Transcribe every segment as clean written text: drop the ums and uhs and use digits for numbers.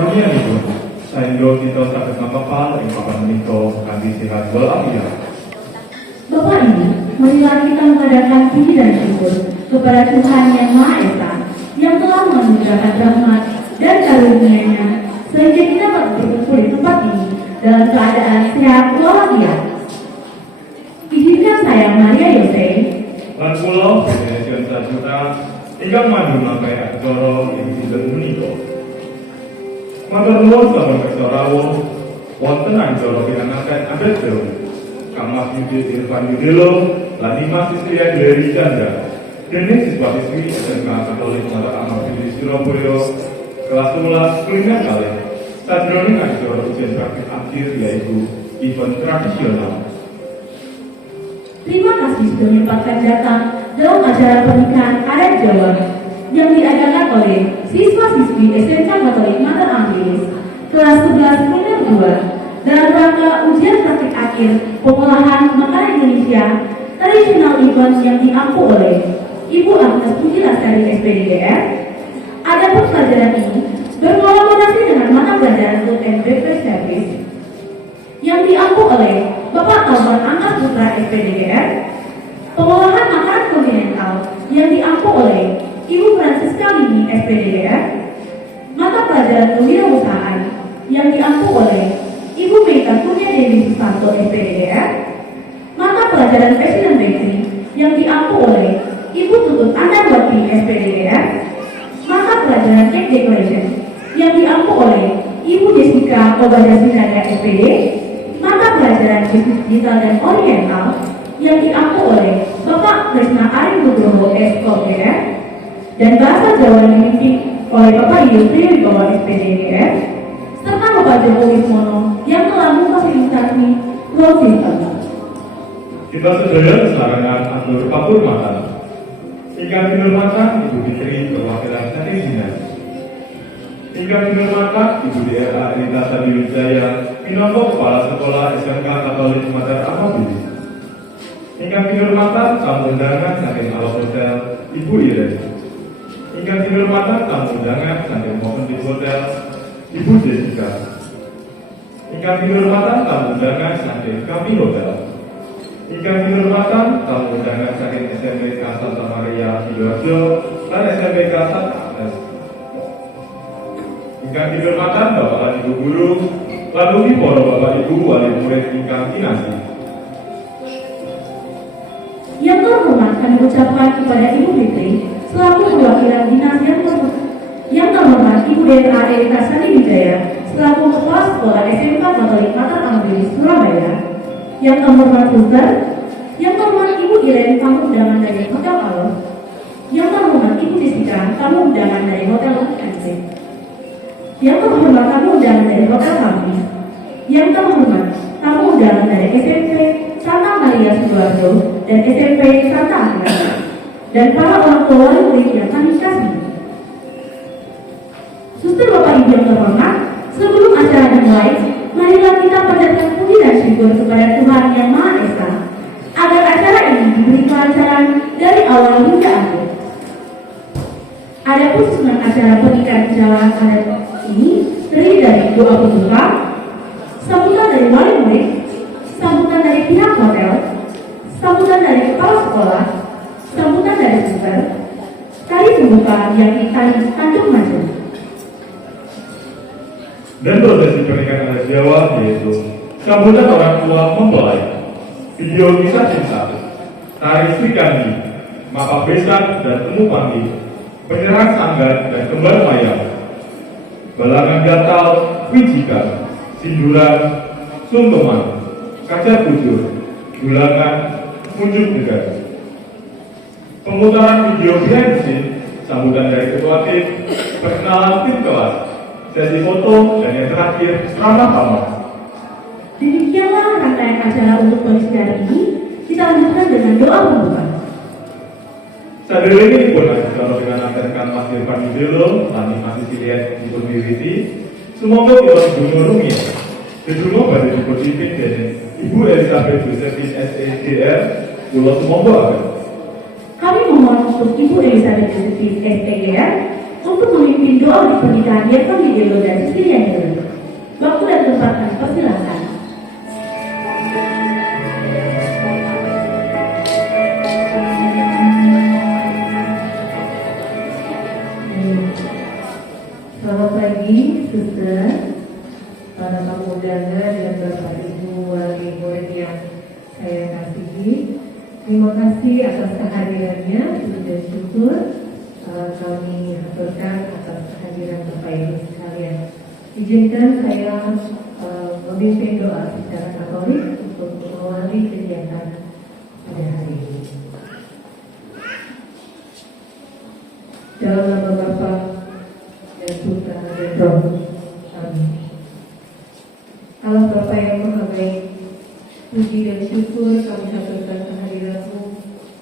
karunia itu, sehingga kita sakit kapal yang papan menika kanthi sehat walafiat. Bapak Ibu, marilah kita mengadakan puji dan syukur kepada Tuhan Yang Maha Esa yang telah menganugerahkan rahmat dan karunia-Nya sehingga kita dapat berkumpul di tempat ini dalam keadaan sehat walafiat. Izinkan saya Maria Yose Lan kula Benediction Sajuta ingkang mandu nampi acara ing dinten menika. Matur nuwun sampun kersa rawuh wonten acara pinanganten adat Jawa. Kang Mas Yudi Irfan Yudelo lan Dimas Sisriya Dewi Chandra. Dene siswa-siswi SMK Katolik Mata Ahmad Fitri Surabaya kelas 11 kuliner kalih. Sadurunge acara ujian praktik akhir yaitu event tradisional. Terima kasih sudah menyempatkan datang dalam acara pernikahan adat Jawa yang diadakan oleh siswa-siswi SMK Katolik Mater Ambilis kelas 11 kuliner 2 dalam rangka ujian praktik akhir pengolahan makanan Indonesia tradisional event yang diampu oleh Ibu Agnes Puji Lastari SPDGR. Adapun pelajaran ini berkolaborasi dengan mata pelajaran Food and Beverage Service yang diampu oleh Bapak Alban Angkat Putra SPDGR, pengolahan makanan kontinental yang diampu oleh Ibu Francisca Lini SPDGR, mata pelajaran kewirausahaan yang diampu oleh Ibu Meika Kurnia Dewi Susanto SPDGR, mata pelajaran Fashion and Bakery yang diampu oleh Ibu Tutut Andarwati SPDGR, mata pelajaran Cake Decoration yang diampu oleh Ibu Jessica Obadasinaga SPD, mata pelajaran Bisnis Digital dan Oriental yang diampu oleh Bapak Krisna Ari Nugroho SKOGR, dan Bahasa Jawa yang dipimpin oleh Bapak Yusri Wibawa SPDGR, serta Bapak Joko Wismono yang telah memfasilitasi ruang sistem. Kita sedaya sesarengan atur pakurmatan. Ingkang dihormatan Ibu Fitri perwakilan saking dinas. Ingkang dihormatan Ibu DRA Rita Sabiwijaya minangka Kepala Sekolah SMK Katolik Mater Amabilis. Ingkang dihormatan tamu undangan saking Alok Hotel Ibu Iren. Ingkang dihormatan tamu undangan saking Movenpick Hotel Ibu Jessica. Ingkang dihormatan tamu undangan saking Kami Hotel. Ingkang dihormatan tamu undangan saking SMPK Santa Maria Sidoarjo dan SMPK Santa Agnes. Ingkang dihormatan Bapak lan Ibu Guru, lan ugi para Bapak Ibu wali murid ingkang kinasih. Yang terhormat kami ucapkan kepada Ibu Fitri selaku perwakilan dinas yang terhormat Ibu DRA Erika Sabiwijaya selaku Kepala Sekolah SMK Katolik Mater Amabilis Surabaya. Yang terhormat Suster, yang terhormat Ibu Iren tamu undangan dari Hotel Alok, yang terhormat Ibu Jessica tamu undangan dari Hotel UNC, yang terhormat tamu undangan dari Hotel Kami, yang terhormat tamu undangan dari SMP Santa Maria Sidoarjo dan SMP Santa Agnes, dan para orang tua wali murid yang kami kasih. Suster Bapak Ibu yang terhormat, sebelum acara dimulai, marilah kita panjatkan puji dan syukur kepada Tuhan Yang Maha Esa agar acara ini diberi kelancaran dari awal hingga akhir. Adapun susunan acara pernikahan jalan adat ini terdiri dari doa pembuka, sambutan dari wali murid, sambutan dari pihak hotel, sambutan dari kepala sekolah, sambutan dari suster, tari pembuka yang ditari Tanjung Maju. Dan prosesi pernikahan adat Jawa yaitu sambutan orang tua mempelai, video kisah cinta, tari Srikandi, mapa besan dan temu panggi, penyerahan sanggar dan kembar mayang, balangan gatal, wijikan, sinduran, sungkeman, kaca bujur, gulangan, munjuk negara. Pemutaran video behind the scene, sambutan dari ketua tim, perkenalan tim kelas, sesi foto, dan yang terakhir, ramah tamah. Demikianlah rangkaian acara untuk polisi hari ini. Kita lanjutkan dengan doa pembuka. Sadurunge dipun acara dengan atenkan Mas Irfan Yudelo, lan masih dilihat dipun wiwiti. Semoga kita sedulur rumiyin. Kedua badhe dipun pimpin dening Ibu Elizabeth Josephine SEDR, kula semoga akan. Kami mohon untuk Ibu Elizabeth Josephine SPGR untuk memimpin doa di pernikahan Diakon Widielo dan Sri Yandere. Waktu dan tempat kami persilakan. Selamat pagi, suster, para tamu undangan dan Bapak Ibu wali murid yang saya kasihi. Terima kasih atas kehadirannya, dan syukur kami aturkan atas kehadiran Bapak Ibu sekalian. Izinkan saya memimpin doa secara Katolik untuk mengawali kegiatan pada hari ini. Dalam nama Bapa dan Putra dan Roh. Amin. Allah Bapa yang Maha Baik, puji dan syukur kami haturkan kehadiran-Mu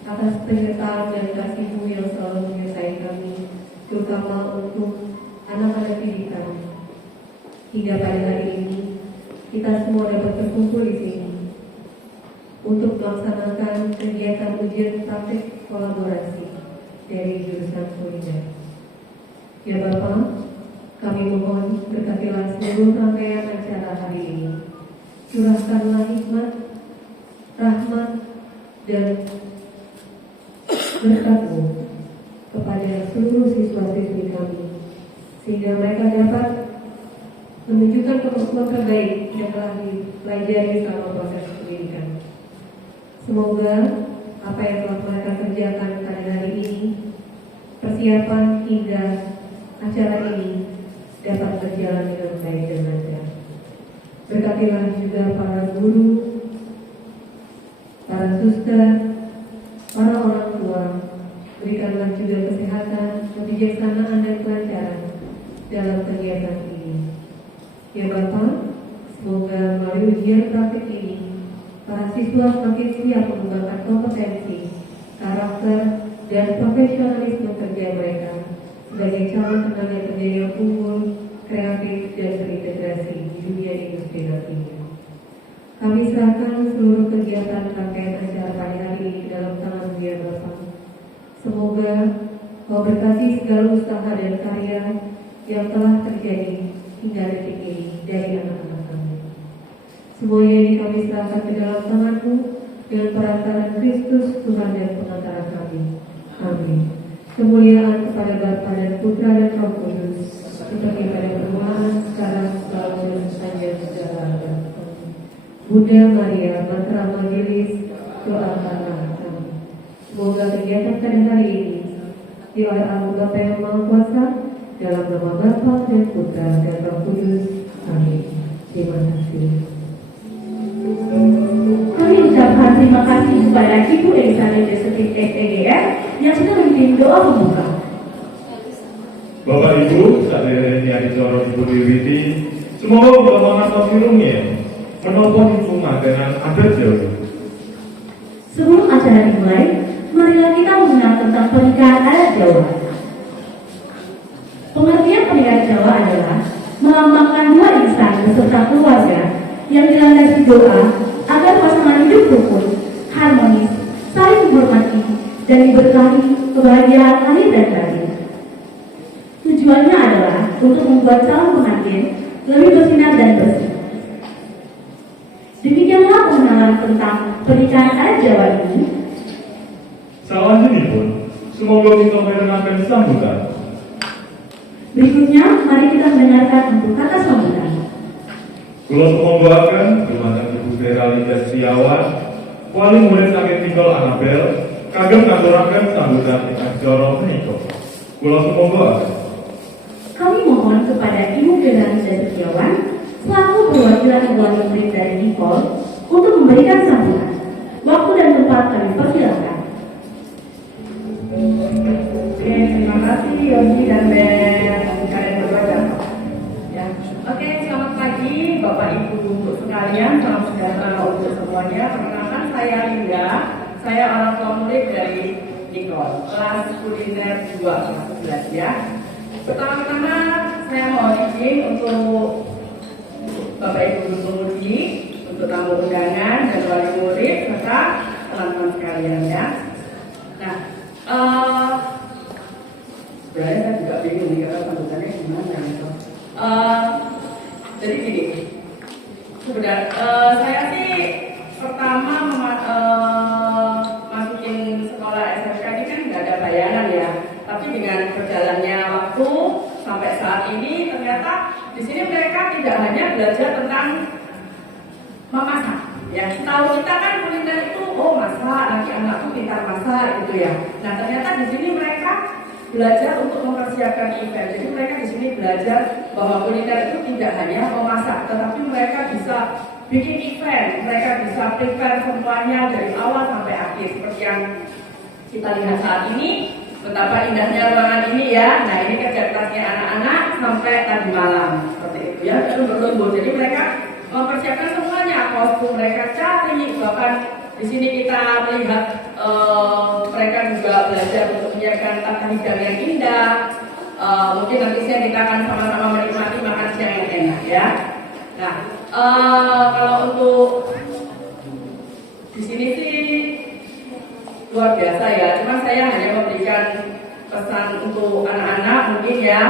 atas penyertaan dan kasih-Mu yang selalu menyertai kami, terutama untuk anak-anak didik kami. Hingga pada hari ini, kita semua dapat berkumpul di sini untuk melaksanakan kegiatan ujian praktik kolaborasi dari jurusan kuliner. Ya Bapak, kami mohon berkatilah seluruh rangkaian acara hari ini. Curahkanlah hikmat, rahmat, dan berkat-Mu kepada seluruh siswa-siswi kami, sehingga mereka dapat menunjukkan kemampuan terbaik yang telah dipelajari selama proses pendidikan. Semoga apa yang telah mereka kerjakan pada hari ini, persiapan hingga acara ini dapat berjalan dengan baik dan lancar. Berkatilah juga para guru, para suster, para orang tua. Berikanlah juga kesehatan, kebijaksanaan dan kelancaran dalam kegiatan ini. Ya Bapa, semoga melalui ujian praktik ini, para siswa semakin siap mengembangkan kompetensi, karakter, dan profesionalisme kerja mereka sebagai calon tenaga kerja yang unggul, kreatif, dan berintegrasi di dunia industri nantinya. Kami serahkan seluruh kegiatan rangkaian acara pada hari ini ke dalam tangan Dia Bapa. Semoga Kau berkati segala usaha dan karya yang telah terjadi hingga detik ini dari anak-anak kami. Semuanya ini kami serahkan ke dalam tangan-Mu dengan perantaraan Kristus Tuhan dan pengantara kami. Amin. Kemuliaan kepada Bapa dan Putra dan Roh Kudus, seperti pada permulaan, sekarang, selalu dan sepanjang segala abad. Bunda Maria, Mantra Majelis, doakanlah kami. Semoga kegiatan pada hari ini di oleh Allah Bapa yang Maha Kuasa, dalam nama Bapa dan Putra dan Roh Kudus. Amin. Terima kasih. Kami ucapkan terima kasih kepada Ibu Elizabeth Josephine SPGR yang sudah memimpin doa pembuka. Bapak Ibu, saudara yang dicorong Ibu Dewi, semoga perkembangan pemilunya menopang lingkungan dengan adat Jawa. Sebelum acara dimulai, marilah kita mengenal tentang pernikahan adat Jawa. Pengertian pernikahan Jawa adalah melambangkan dua insan beserta keluarga yang dilandasi doa agar pasangan hidup rukun, harmonis, saling menghormati, dan diberkahi kebahagiaan lahir dan batin. Tujuannya adalah untuk membuat calon pengantin lebih bersinar dan bersih. Demikianlah pengenalan tentang pernikahan adat Jawa ini. Selanjutnya pun, semoga kita mendengarkan sambutan. Berikutnya, mari kita mendengarkan untuk kata sambutan. Kula sumanggaken dumateng Ibu Beralida Setiawan, wali murid saking Tinggal Anabel, kagem ngaturaken sambutan ing acara menika. Kula sumanggaken. Kami mohon kepada Ibu Beralida Setiawan selaku perwakilan wali murid dari Nicole untuk memberikan sambutan. Waktu dan tempat kami persilakan. Oke, terima kasih Yogi dan Ben. Kalian berdua jatuh. Ya. Oke, selamat pagi Bapak Ibu sekalian, salam sejahtera untuk semuanya. Perkenalkan saya Linda, saya orang tua murid dari Nicole, kelas kuliner 2 ya. Pertama-tama saya mau izin untuk Bapak Ibu pengemudi, untuk tamu undangan dan wali murid serta teman-teman sekalian ya. Nah, sebenarnya saya juga bingung Jadi gini, sebenarnya saya sih pertama masukin sekolah SMK ini kan nggak ada bayaran ya. Tapi dengan berjalannya waktu sampai saat ini ternyata di sini mereka tidak hanya belajar tentang memasak. Ya, tahu kita kan kuliner itu masak, nanti anakku pintar masak gitu ya. Nah ternyata di sini mereka belajar untuk mempersiapkan event. Jadi mereka di sini belajar bahwa kuliner itu tidak hanya memasak, tetapi mereka bisa bikin event, mereka bisa prepare semuanya dari awal sampai akhir. Seperti yang kita lihat saat ini, betapa indahnya ruangan ini ya. Nah ini kerja kerasnya anak-anak sampai tadi malam seperti itu ya, berlomba. Jadi mereka mempersiapkan semuanya, kostum mereka cari, bahkan di sini kita melihat mereka juga belajar untuk menyiapkan tata hidangan yang indah. Mungkin nanti siang kita akan sama-sama menikmati makan siang yang enak ya. Nah, kalau untuk di sini sih luar biasa ya. Cuma saya hanya memberikan pesan untuk anak-anak mungkin ya.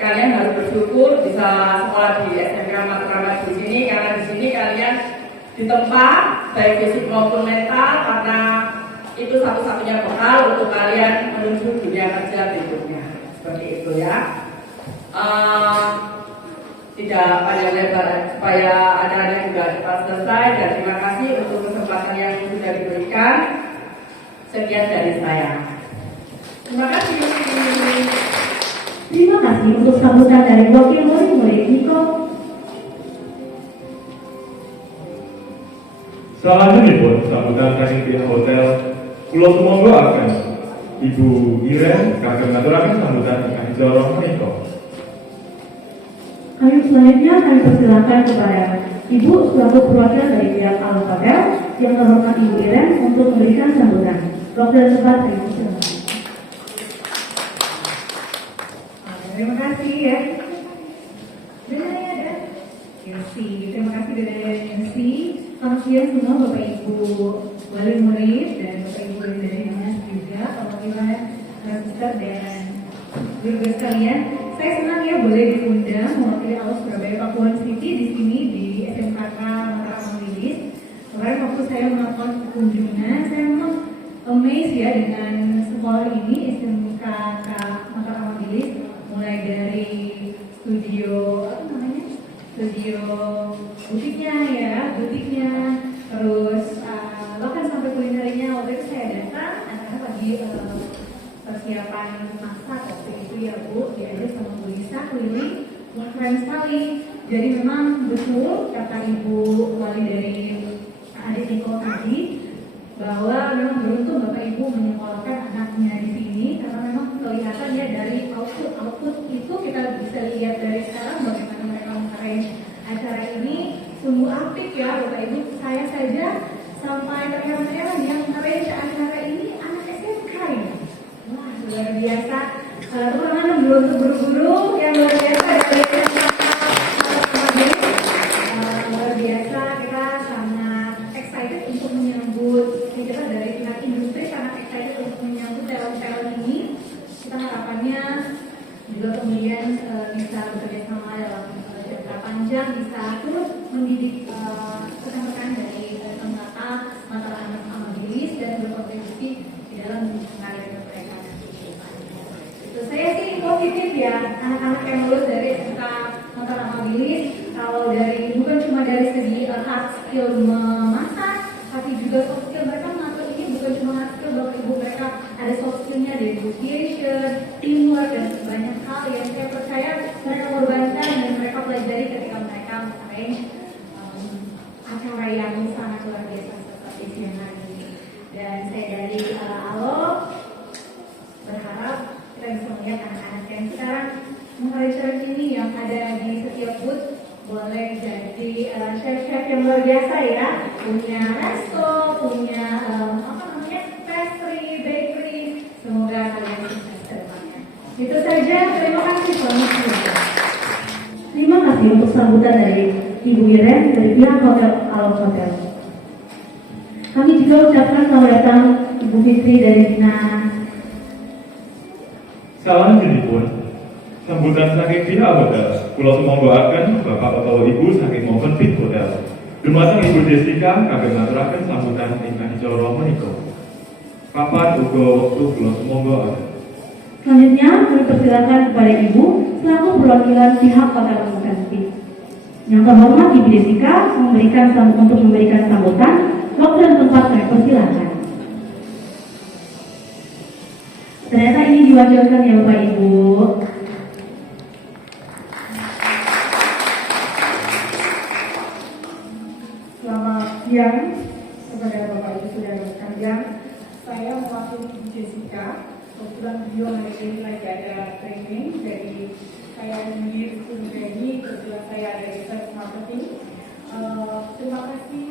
Kalian harus bersyukur bisa sekolah di SMK Matraman di sini, karena di sini kalian ditempa baik fisik maupun mental, karena itu satu-satunya bekal untuk kalian menuju dunia kerja berikutnya. Seperti itu ya. Tidak panjang lebar supaya anak-anak juga cepat selesai, dan terima kasih untuk kesempatan yang sudah diberikan. Sekian dari saya. Terima kasih. Terima kasih untuk sambutan dari Wakil Murid Niko. Selanjutnya pun sambutan dari pihak hotel Pulau Sumonggo akan Ibu Iren kagem ngaturaken sambutan ingkang dorong menika. Kami selanjutnya kami persilakan kepada Ibu selaku perwakilan dari pihak Al Hotel yang terhormat Ibu Iren untuk memberikan sambutan. Wakil tempat Ibu silakan. Terima kasih ya. Yansi, terima kasih dari Yansi. Selamat siang semua Bapak Ibu wali murid dan Bapak Ibu dari dinas juga, perwakilan Transfer dan guru sekalian. Saya senang ya boleh diundang mewakili ALO Surabaya Pakuan City di sini di SMKK Mataram Wilis. Kemarin waktu saya melakukan kunjungan, saya memang amazed ya dengan sekolah ini, SMKK Mataram Wilis. Mulai dari studio studio butiknya, terus bahkan sampai kulinernya. Waktu itu saya datang, anak-anak lagi persiapan masak waktu itu ya Bu, diajak sama Bu Lisa keliling, keren sekali. Jadi memang betul kata Ibu wali dari adik Niko tadi, bahwa memang beruntung Bapak Ibu menyekolahkan anaknya di sini, karena memang kelihatan ya dari output itu kita bisa lihat dari sekarang bagaimana mereka mengarrange acara ini sungguh apik ya Bapak Ibu. Saya saja sampai terheran-heran yang mengarrange acara ini anak SMK ya. Wah luar biasa. Teman-teman belum guru-guru yang luar biasa dari luar biasa. Kita sangat excited untuk menyambut, kita dari pihak industri sangat excited untuk menyambut talent-talent ini. Kita harapannya juga kemudian bisa bekerja sama dalam jangka panjang, bisa terus mendidik rekan-rekan dari SMKK Mataram Wilis dan berkontribusi di dalam karir mereka. Itu saya sih positif ya, anak-anak yang lulus dari SMK Mataram Wilis, kalau dari bukan cuma dari segi hard skill memasak, tapi juga soft skill. Mereka mengatur ini bukan cuma hard skill, Bapak Ibu, mereka ada soft skillnya, negotiation, teamwork, dan banyak hal yang saya percaya mereka korbankan dan mereka pelajari ketika mereka mengarrange acara yang sangat luar biasa seperti siang hari ini. Dan saya dari ALO berharap kita bisa melihat anak-anak yang sekarang mengarrange ini yang ada di setiap booth boleh jadi chef-chef yang luar biasa ya, punya resto, punya pastry, bakery. Semoga kalian sukses ke depannya. Itu saja, terima kasih. Selamat siang. Terima kasih untuk sambutan dari Ibu Iren dari pihak Hotel Al Hotel. Kami juga ucapkan selamat datang Ibu Fitri dari Dinas. Selanjutnya pun Sambutan saking pihak hotel, kula sumanggaken Bapak atau Ibu saking Movenpick Hotel. Dumateng Ibu Destika kagem ngaturaken sambutan ingkang dicara menika. Papan uga wektu kula sumanggaken. Selanjutnya, kami persilakan kepada Ibu selaku perwakilan pihak Hotel Movenpick. Yang terhormat Ibu Desika untuk memberikan sambutan. Waktu dan tempat kami persilakan. Ternyata ini diwakilkan ya Bapak Ibu. Selamat siang kepada Bapak Ibu Saudara sekalian. Saya mewakili Ibu Jessica. Kebetulan beliau hari ini lagi ada training, jadi saya sendiri ini kebetulan saya ada di sales marketing. Terima kasih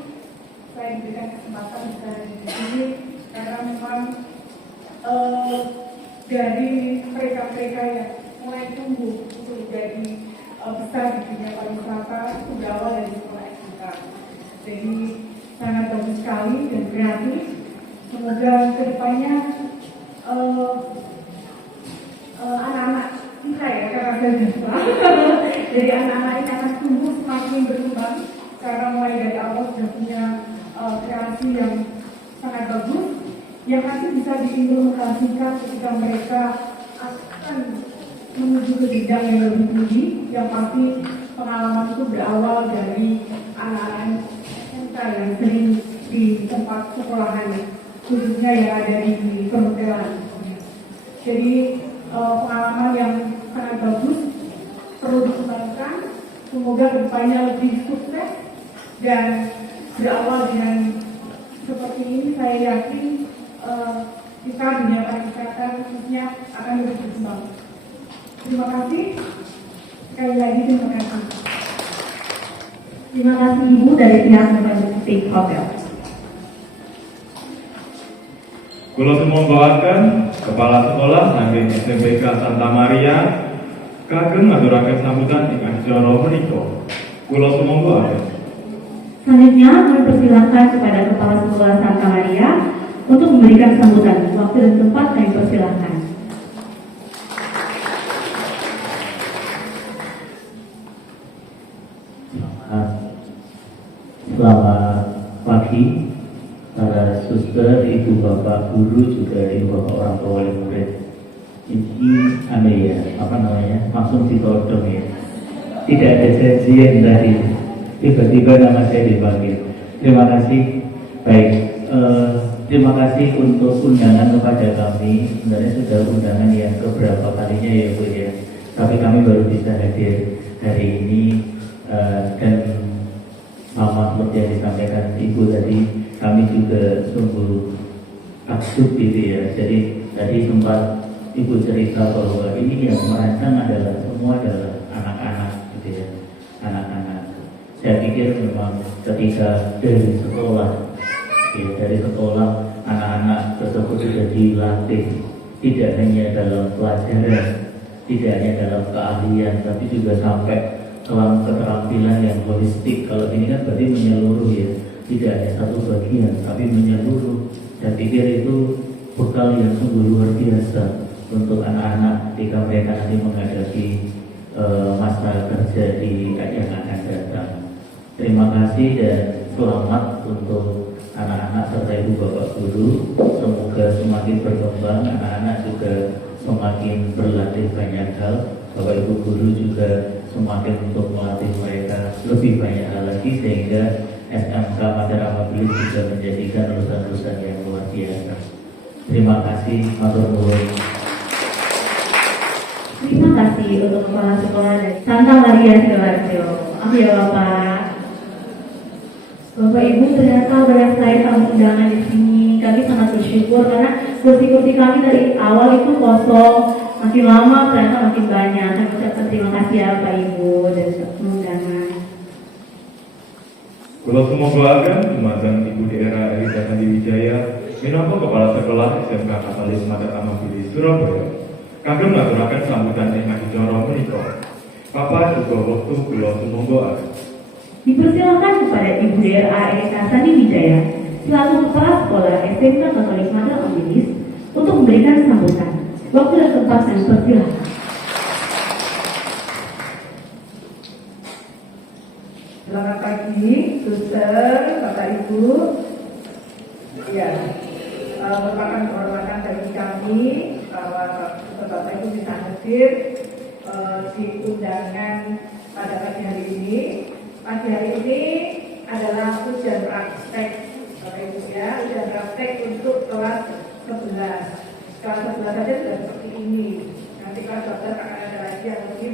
saya diberikan kesempatan bisa di sini karena memang dari mereka-mereka yang mulai tumbuh untuk menjadi besar di dunia pariwisata itu berawal dari sekolah SMK. Jadi sangat bagus sekali dan kreatif. Semoga kedepannya anak-anak kita ya, karena saya juga jadi anak-anak ini akan tumbuh semakin berkembang karena mulai dari awal sudah punya kreasi yang sangat bagus yang nanti bisa diimplementasikan ketika mereka akan menuju ke jenjang yang lebih tinggi. Yang pasti pengalaman itu berawal dari anak-anak SMK yang sering di tempat sekolahan, khususnya yang ada di perhotelan. Jadi pengalaman yang sangat bagus perlu dikembangkan. Semoga kedepannya lebih sukses dan berawal dengan seperti ini. Saya yakin kita dunia pariwisata khususnya akan lebih berkembang. Terima kasih. Sekali lagi terima kasih. Terima kasih Ibu dari pihak Movenpick Hotel. Kula sumanggaken Kepala Sekolah saking SMPK Santa Maria kagem ngaturaken sambutan ingkang dicara menika. Kula sumanggaken. Selanjutnya, kami persilakan kepada Kepala Sekolah Santa Maria untuk memberikan sambutan. Waktu dan tempat kami persilakan. Selamat pagi para suster, ibu bapak guru, juga ibu bapak orang tua wali murid. Ini aneh ya, apa namanya, langsung ditodong ya. Tidak ada janjian dari tiba-tiba nama saya dipanggil. Terima kasih. Baik, terima kasih untuk undangan kepada kami. Sebenarnya sudah undangan yang keberapa kalinya ya Bu ya. Tapi kami baru bisa hadir hari ini dan sama seperti yang disampaikan Ibu tadi, kami juga sungguh takjub gitu ya. Jadi tadi sempat Ibu cerita bahwa ini yang merancang adalah semua adalah anak-anak gitu ya, anak-anak. Saya pikir memang ketika dari sekolah, ya, dari sekolah anak-anak tersebut sudah dilatih tidak hanya dalam pelajaran, tidak hanya dalam keahlian, tapi juga sampai dalam keterampilan yang holistik. Kalau ini kan berarti menyeluruh ya, tidak hanya satu bagian tapi menyeluruh. Saya pikir itu bekal yang sungguh luar biasa untuk anak-anak ketika mereka nanti menghadapi masa kerja di yang akan datang. Terima kasih dan selamat untuk anak-anak serta ibu bapak guru. Semoga semakin berkembang, anak-anak juga semakin berlatih banyak hal. Bapak ibu guru juga semakin untuk melatih mereka lebih banyak hal lagi sehingga SMK Mataram Bilis bisa menjadikan lulusan-lulusan yang luar biasa. Terima kasih, matur nuwun. Terima kasih untuk Kepala Sekolah dari Santa Maria Sidoarjo. Amin ya Bapak. Bapak Ibu, ternyata banyak sekali tamu undangan di sini. Kami sangat bersyukur karena kursi-kursi kami dari awal itu kosong. Makin lama ternyata makin banyak. Kami ucapkan terima kasih ya Bapak Ibu dan undangan. Kula sumanggaken dumateng Ibu Daerah Elisa Sandi Wijaya minangka Kepala Sekolah SMK Katolik Mataram Bilis Surabaya kagem ngaturaken sambutan ingkang dicara menika. Bapak juga wektu kula sumanggaken. Dipersilakan kepada Ibu Daerah Elisa Sandi Wijaya selaku Kepala Sekolah SMK Katolik Mataram Bilis untuk memberikan sambutan. Waktu dan tempat kami persilakan. Selamat pagi, suster, Bapak Ibu. Ya, merupakan kehormatan bagi kami bahwa Bapak Ibu bisa hadir di undangan pada pagi hari ini. Pagi hari ini adalah ujian praktek, Bapak Ibu ya, ujian praktek untuk kelas 11. Kelas 11 saja sudah seperti ini. Nanti kelas 12 akan ada lagi yang lebih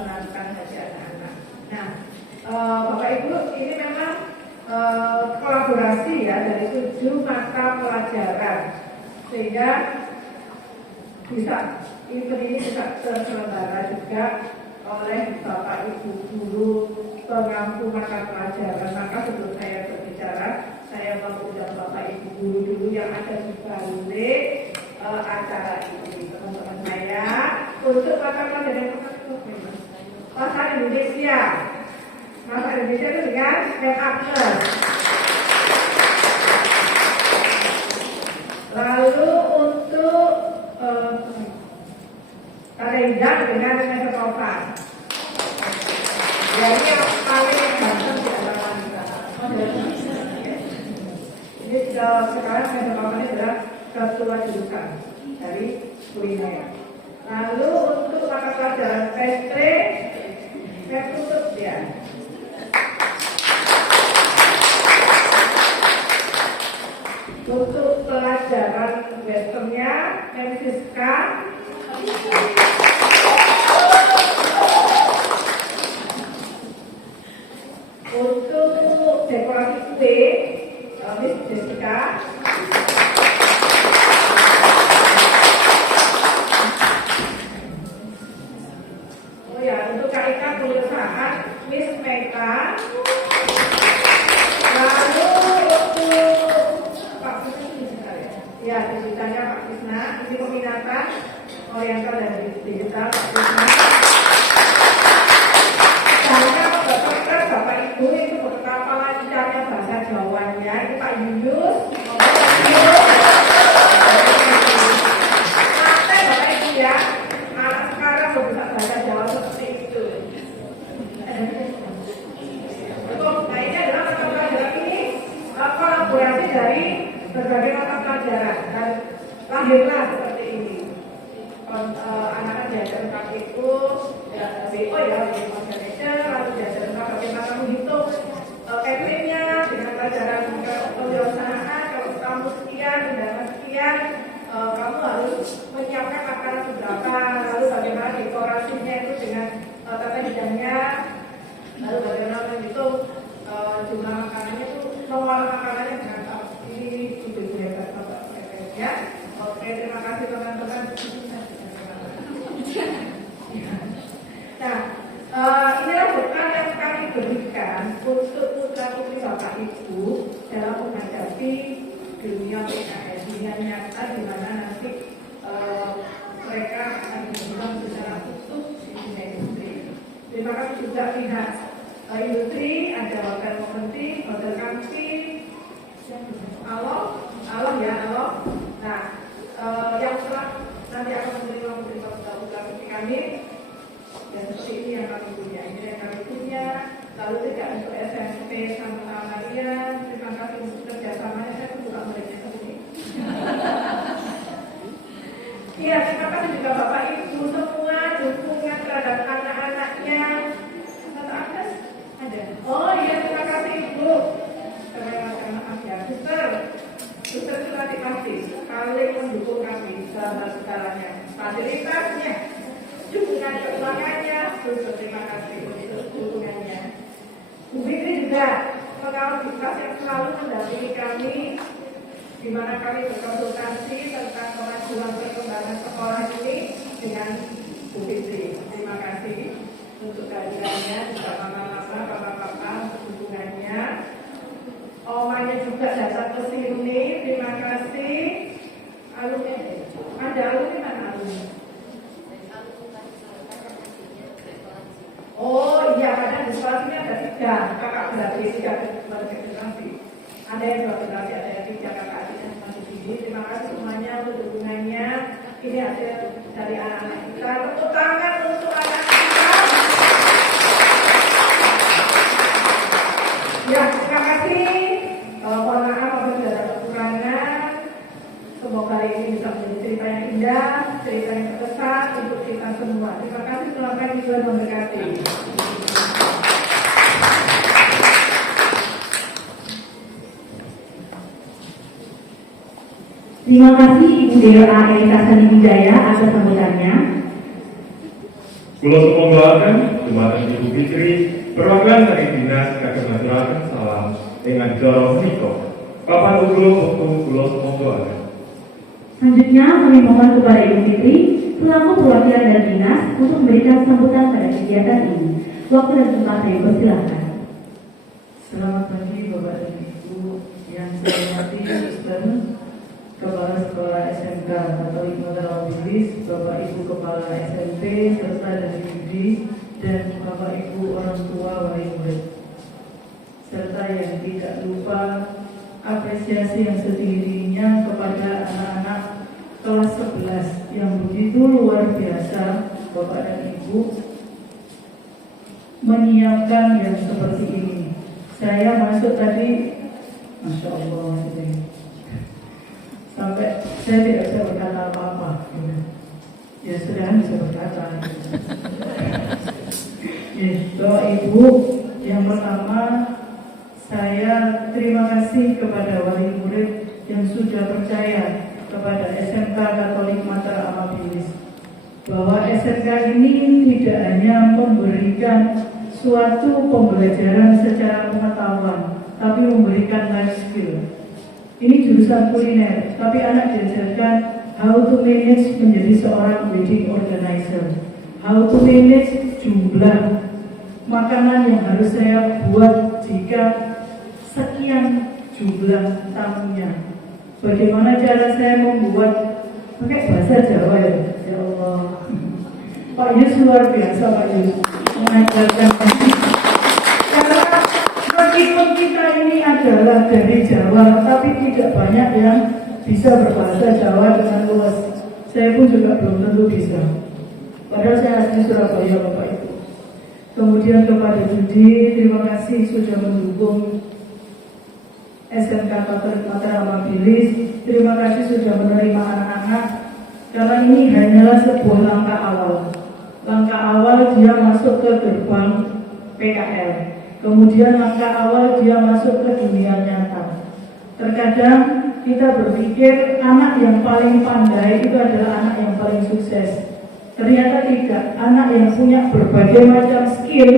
menantang saja anak-anak. Nah, Bapak Ibu, ini memang kolaborasi ya dari 7 mata pelajaran, sehingga bisa event ini bisa terselenggara juga oleh Bapak Ibu guru pengampu mata pelajaran. Maka sebelum saya berbicara, saya mau undang Bapak Ibu guru dulu yang ada di balik acara ini, teman-teman saya, untuk mata pelajaran bahasa Indonesia. Bahasa Indonesia itu dengan Agnes. Lalu untuk kata Indah dengan Metropolitan. Ya, ini yang paling ganteng di antara kita. Ini sekarang Metropolitan ini adalah ketua jurusan dari kuliner. Lalu untuk mata pelajaran pastry, saya tutup ya. Untuk pelajaran westernnya, Francisca. Untuk dekorasi kue, Miss Jessica. Oh ya, untuk KIK perusahaan, Miss Meka. Lalu untuk ya, digitalnya Pak Krisna, ini peminatan oriental dan digital Pak Krisna. Karena Bapak Ibu itu betapa lancarnya bahasa Jawanya, ini Pak Yunus. Santai Bapak Ibu ya, anak sekarang berbahasa bahasa Jawa seperti itu. Nah, ini adalah mata pelajaran ini kolaborasi dari berbagai mata pelajaran dan lahirlah seperti ini. Anak-anak diajarkan KPU, BO ya, BO manager, lalu diajarkan bagaimana menghitung catering-nya dengan pelajaran kewirausahaan. Kalau kamu sekian, undangan sekian, kamu harus menyiapkan makanan seberapa, lalu bagaimana dekorasinya itu dengan tata hidangnya, lalu bagaimana menghitung jumlah makanannya itu, mengolah makanannya dengan ini ibu-ibu hebat Bapak ya. Oke, terima kasih teman-teman. Nah, inilah bekal yang kami berikan untuk putra-putri Bapak Ibu dalam menghadapi dunia PKS, dunia nyata di mana nanti mereka akan berkembang secara utuh di dunia industri. Terima kasih juga pihak industri, ada hotel Momenti, hotel Kantin, Allah ya Allah. Nah, yang telah nanti akan menerima putra-putri kami. Dan seperti ini yang kami punya, ini yang kami punya. Lalu tidak untuk SMP sama Amalia, terima kasih untuk kerjasamanya. Saya pun juga muridnya seperti ini. Iya, terima kasih juga Bapak Ibu semua dukungan terhadap anak-anaknya. Kata Agnes ada. Oh iya, terima kasih Ibu. Maaf ya, suster terima kasih sekali mendukung kami dalam segalanya, fasilitasnya, dukungan keuangannya. Terima kasih untuk dukungannya. Bu Fikri juga pengawal tugas yang selalu mendampingi kami di mana kami berkonsultasi tentang kemajuan perkembangan sekolah ini dengan Bu Fikri. Terima kasih untuk kehadirannya, juga mama-mama, papa-papa untuk dukungannya. Omanya juga datang ke sini, terima kasih. Alumni, ada alumni mana alumni? Oh iya, karena di sekolah ini ada 3 kakak beradik, 3 generasi. Ada yang 2 generasi, ada yang 3 kakak adik yang masih di sini. Terima kasih semuanya untuk dukungannya. Ini hasil dari anak-anak kita. Tepuk tangan untuk anak kita. Tuhan memberkati. Terima kasih Ibu Dewa A.E. Kasani Wijaya atas sambutannya. Kulo sumanggaken dumateng Ibu Fitri perwakilan dari Dinas Kakemasurakan salam dengan joro menika. Papan ulo wektu kulo sumanggaken. Selanjutnya kami mohon kepada Ibu Fitri selaku perwakilan dari dinas untuk memberikan sambutan pada kegiatan ini. Waktu dan tempat saya persilahkan. Selamat pagi Bapak dan Ibu yang saya hormati, Suster, Kepala Sekolah SMK Katolik Mataram Bilis, Bapak Ibu Kepala SMP serta dari Yudi dan Bapak Ibu orang tua wali murid, serta yang tidak lupa apresiasi yang setinggi-tingginya kepada anak-anak kelas 11 yang begitu luar biasa Bapak dan Ibu menyiapkan yang seperti ini. Saya masuk tadi, Masya Allah, sampai saya tidak bisa berkata apa-apa. Ya sudah bisa berkata. Ya, Bapak Ibu, yang pertama saya terima kasih kepada wali murid yang sudah percaya kepada SMK Katolik Mataram Amabilis bahwa SMK ini tidak hanya memberikan suatu pembelajaran secara pengetahuan, tapi memberikan life skill. Ini jurusan kuliner, tapi anak diajarkan how to manage menjadi seorang wedding organizer, how to manage jumlah makanan yang harus saya buat jika sekian jumlah tamunya. Bagaimana cara saya membuat pakai bahasa Jawa ya? Ya Allah, Pak Yus luar biasa Pak Yus mengajarkan. Karena meskipun kita ini adalah dari Jawa, tapi tidak banyak yang bisa berbahasa Jawa dengan luas. Saya pun juga belum tentu bisa. Padahal saya asli Surabaya Bapak Ibu. Kemudian kepada Judi, terima kasih sudah mendukung SMK Katolik Mataram Amabilis. Terima kasih sudah menerima anak-anak. Karena ini hanyalah sebuah langkah awal. Langkah awal dia masuk ke gerbang PKL. Kemudian langkah awal dia masuk ke dunia nyata. Terkadang kita berpikir anak yang paling pandai itu adalah anak yang paling sukses. Ternyata tidak. Anak yang punya berbagai macam skill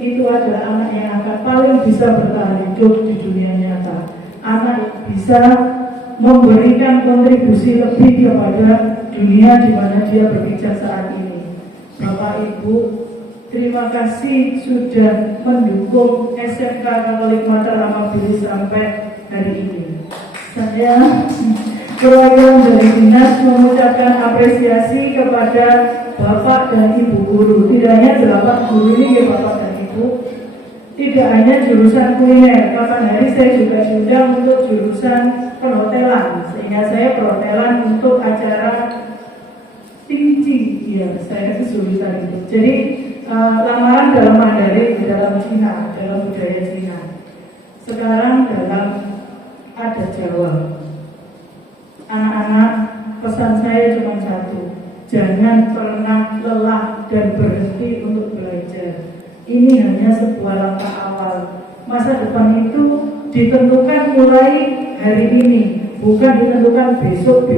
itu adalah anak yang akan paling bisa bertahan hidup di dunia nyata. Anak yang bisa memberikan kontribusi lebih kepada dunia di mana dia berpijak saat ini. Bapak Ibu, terima kasih sudah mendukung SMK Katolik Mataram Amabilis sampai hari ini. Saya perwakilan dari dinas mengucapkan apresiasi kepada Bapak dan Ibu guru. Tidak hanya 8 guru ini ya Bapak dan Ibu, tidak hanya jurusan kuliner. Kapan hari saya juga diundang untuk jurusan perhotelan, sehingga saya perhotelan untuk acara Tingci, ya saya kesulitan itu. Jadi lamaran dalam Mandarin, dalam Cina, dalam budaya Cina. Sekarang dalam adat Jawa. Anak-anak, pesan saya cuma satu: jangan pernah lelah dan berhenti untuk belajar. Ini hanya sebuah langkah awal. Masa depan itu ditentukan mulai hari ini, bukan ditentukan besok,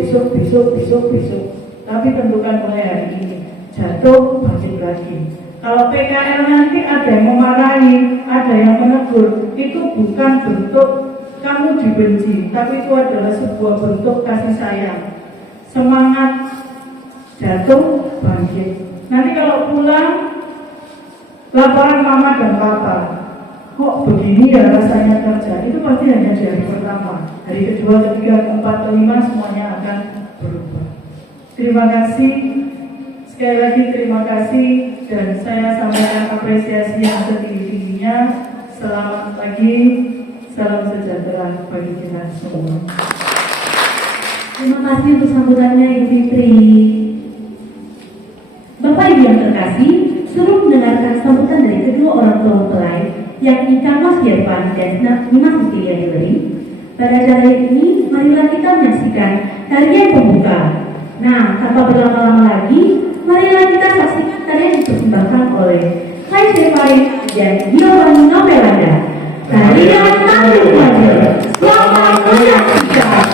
tapi tentukan mulai hari ini. Jatuh, bangkit lagi. Kalau PKL nanti ada yang memarahi, ada yang menegur, itu bukan bentuk kamu dibenci, tapi itu adalah sebuah bentuk kasih sayang. Semangat, jatuh, bangkit. Nanti kalau pulang, laporan mama dan papa, kok begini ya rasanya kerja, itu pasti hanya di hari pertama. Hari kedua, ketiga, keempat, kelima, semuanya akan berubah. Terima kasih, sekali lagi terima kasih, dan saya sampaikan apresiasi yang setinggi-tingginya. Selamat pagi, salam sejahtera bagi kita semua. Terima kasih untuk sambutannya Ibu Fitri. Bapak Ibu yang terkasih, suruh mendengarkan sambutan dari kedua orang tua mempelai, yakni Kak Mas Yervan dan Mas Cecilia Hillary. Pada acara ini, marilah kita menyaksikan tarian pembuka. Nah, tanpa berlama-lama lagi, marilah kita saksikan tarian yang dipersembahkan oleh Kai Shefarin dan Giovanni Nopelanda. Tarian Tanggung Wajah. Selamat menyaksikan.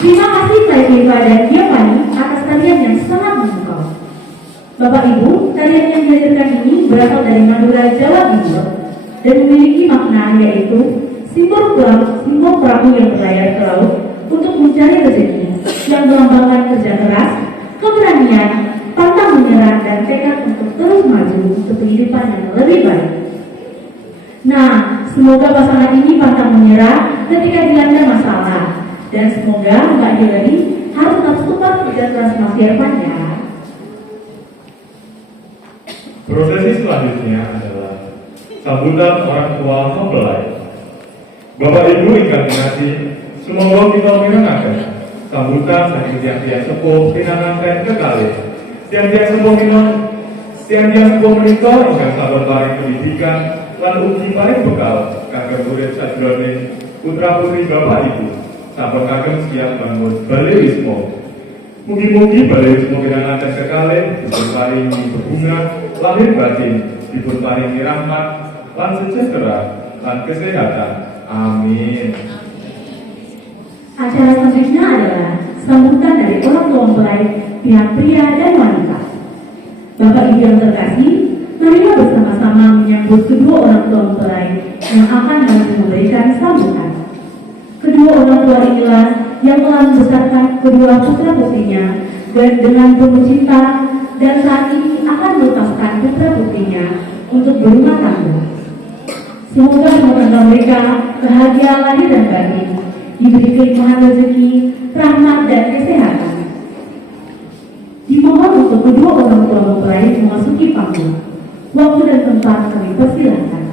Terima kasih Pak Eva dan Giovanni atas tarian yang sangat memukau. Bapak Ibu, tarian yang dihadirkan ini berasal dari Madura, Jawa Timur dan memiliki makna yaitu simbol perahu yang berlayar ke laut untuk mencari rezeki yang melambangkan kerja keras, keberanian, pantang menyerah dan tekad untuk terus maju untuk kehidupan yang lebih baik. Nah, semoga pasangan ini pantang menyerah ketika dilanda masalah dan semoga Mbak Hillary harus tetap support kerja keras Mas Irfan ya. Prosesi selanjutnya adalah sambutan orang tua mempelai. Bapak Ibu ingkang dinasti, semoga kita mirengaken sambutan saking tiang-tiang sepuh pinanganten kekalih. Tiang-tiang sepuh menika ingkang sabar paring pendidikan lan ugi paring bekal kagem murid sajroning putra-putri Bapak Ibu sampun kagem siap bangun balewismo. Mugi-mugi balewismo pinanganten kekalih dipun paringi berbunga lahir batin, dipun paringi rahmat lan sejahtera lan kesehatan. Amin. Acara selanjutnya adalah sambutan dari orang tua mempelai pihak pria dan wanita. Bapak Ibu yang terkasih, marilah bersama-sama menyambut kedua orang tua mempelai yang akan langsung memberikan sambutan. Kedua orang tua inilah yang telah membesarkan kedua putra putrinya dan dengan penuh cinta dan saat ini akan melepaskan putra putrinya untuk berumah tangga. Semoga rumah mereka bahagia lahir dan batin, diberi kelimpahan rezeki, rahmat dan kesehatan. Dimohon untuk kedua orang tua mempelai memasuki panggung. Waktu dan tempat kami persilahkan.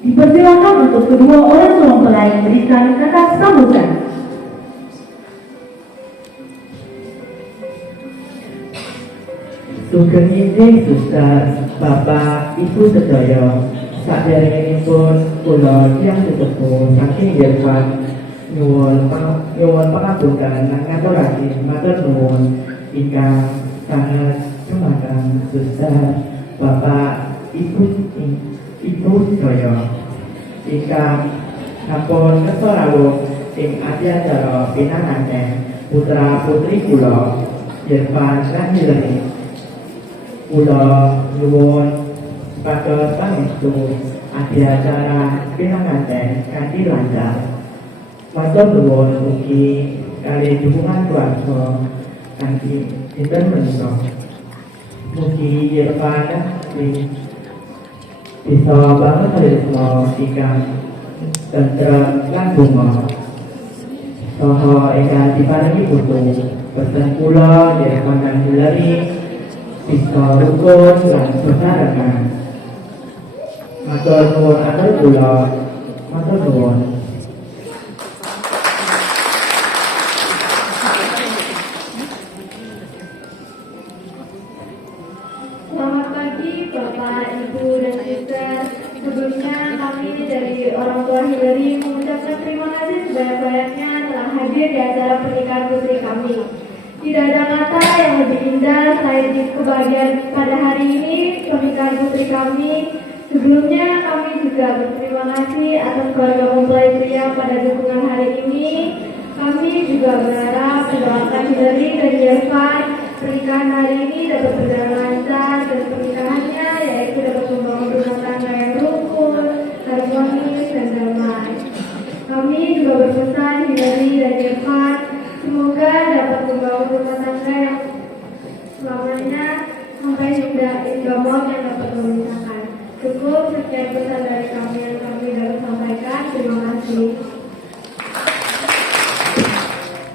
Dipersilakan untuk kedua orang tua mempelai memberikan kata sambutan. Sugeng inggih Suster, Bapak, Ibu sedaya, saderengipun kula tiyang sepuh saking Jerman nyuwun pangapunten lan ngaturaken matur nuwun ingkang sanget dumateng Suster, Bapak, Ibu sedaya ingkang sampun kersa rawuh ing adiacara pinanganten putra putri kula Jerman lan Hillary. Kula nyuwun pados pangestu adiacara pinanganten kanthi lancar. Matur nuwun ugi kalih dukungan keluarga kanthi dinten menika. Mugi Jerman bisa banget tresno ingkang tentrem lan bunga. Saha ingkang diparingi putu pesen kula Jerman lan Hillary bisa rukun lan bebarengan. Matur nuwun atur kula, matur nuwun. Selamat pagi Bapak, Ibu, dan Suster. Sebelumnya kami dari orang tua Hillary mengucapkan terima kasih sebanyak-banyaknya telah hadir di acara pernikahan putri kami. Tidak ada kata yang lebih indah selain kebahagiaan pada hari ini pernikahan putri kami. Sebelumnya kami juga berterima kasih atas keluarga mempelai pria pada dukungan juga berharap mendoakan Hillary dan Irfan pernikahan hari ini dapat berjalan lancar dan pernikahannya yaitu dapat membangun rumah tangga yang rukun, harmonis, dan damai. Kami juga berpesan Hillary dan Irfan semoga dapat membangun rumah tangga yang selamanya sampai hingga maut yang dapat memisahkan. Cukup sekian pesan dari kami yang kami dapat sampaikan. Terima kasih.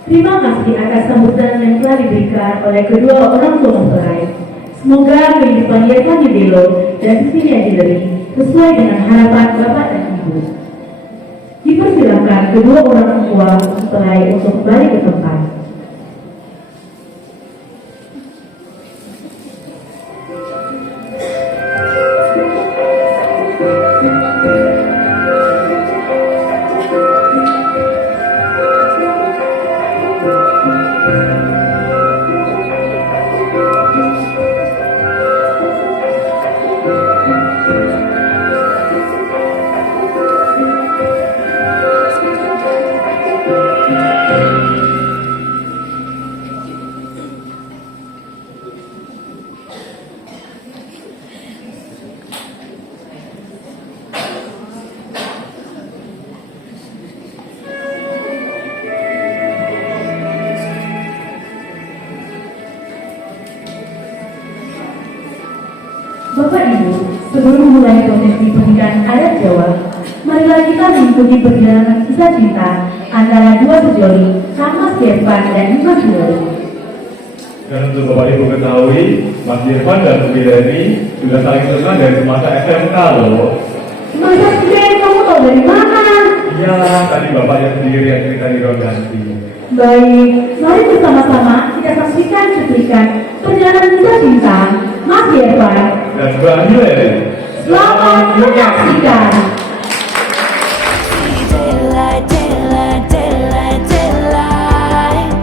Terima kasih atas sambutan yang telah diberikan oleh kedua orang tua mempelai. Semoga kehidupan Irfan Yudelo dan Siti Hillary sesuai dengan harapan Bapak dan Ibu. Dipersilakan kedua orang tua mempelai untuk kembali ke tempat. Bapak Ibu, sebelum memulai prosesi pernikahan adat Jawa, marilah kita mengikuti perjalanan kisah cinta antara dua sejoli, Mas Irfan dan Mas Hillary. Dan untuk Bapak Ibu ketahui, Mas Irfan dan Bu Hillary sudah saling kenal dari masa SMK loh. Masa sih kamu tahu dari mana? Iya, tadi Bapaknya sendiri yang cerita di ruang ganti. Baik, mari bersama-sama kita saksikan cuplikan perjalanan kisah cinta Mas Irfan Dan Mbak Hillary. Selamat menyaksikan. Daylight, daylight, daylight, daylight.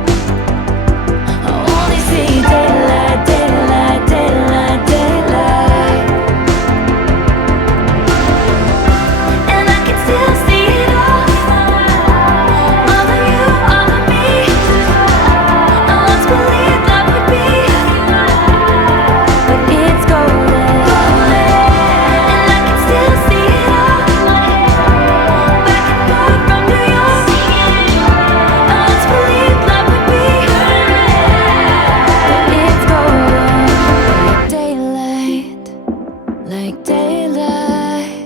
I only see daylight, daylight, daylight, daylight. And I can still see it all. All of you, all of me. I once believed love would be, but it's golden. And I can still see it all. Back and forth from New York. I once believed love would be, but it's golden. Like daylight,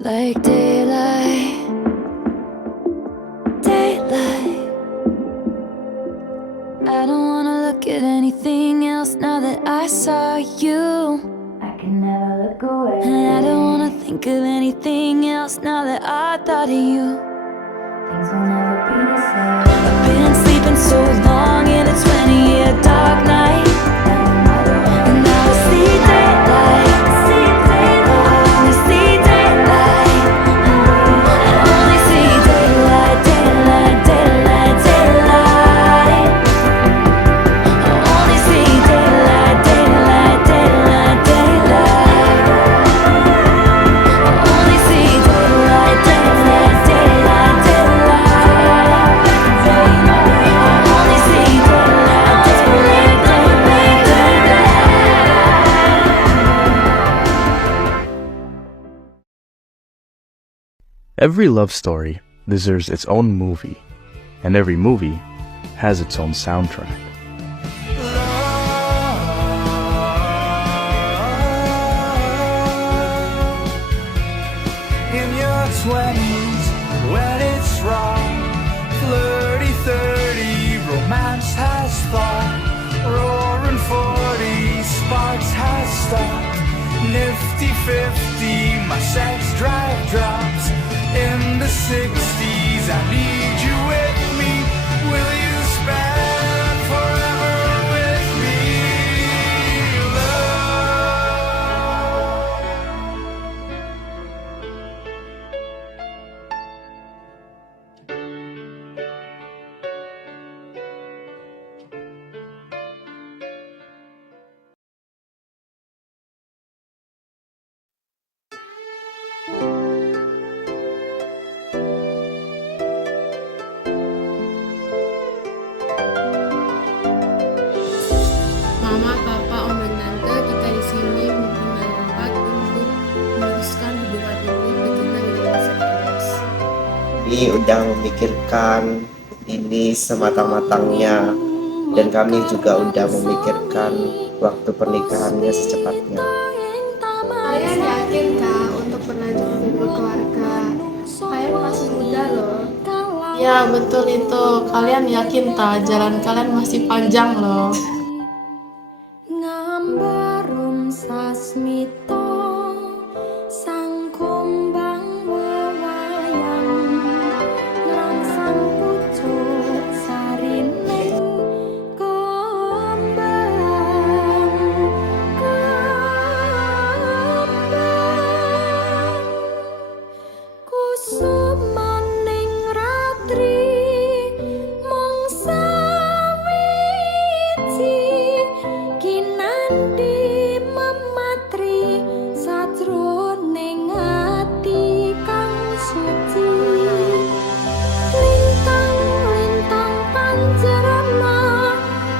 like daylight, daylight. I don't wanna look at anything else now that I saw you. I can never look away. And I don't wanna think of anything else now that I thought of you. Things will never be the same. I've been sleeping so long in a 20-year dark night. And now I see daylight. I only see daylight. I only see daylight, daylight, daylight, daylight. I only see daylight, daylight, daylight, daylight. I only see daylight, daylight, daylight, daylight. I only see daylight, daylight, daylight, daylight. Every love story deserves its own movie, and every movie has its own soundtrack. In your 20s, when it's wrong, flirty 30, romance has thought, roaring 40, sparks has stopped, nifty 50, my sex drive drops. In the 60s, I need you with me. Will you spend forever with me? ini udah memikirkan ini semata-matangnya, dan kami juga udah memikirkan waktu pernikahannya secepatnya. Kalian yakin kah untuk berlanjut berkeluarga? Kalian masih muda loh. Ya betul itu, kalian yakin tak jalan kalian masih panjang loh. Ngambarum sasmito sang kumbang wewayang ngrangsang pucuk sarining kembang kusumaning ratri mung sawiji kinandi mematri sajroning ati kang suci lintang-lintang panjerana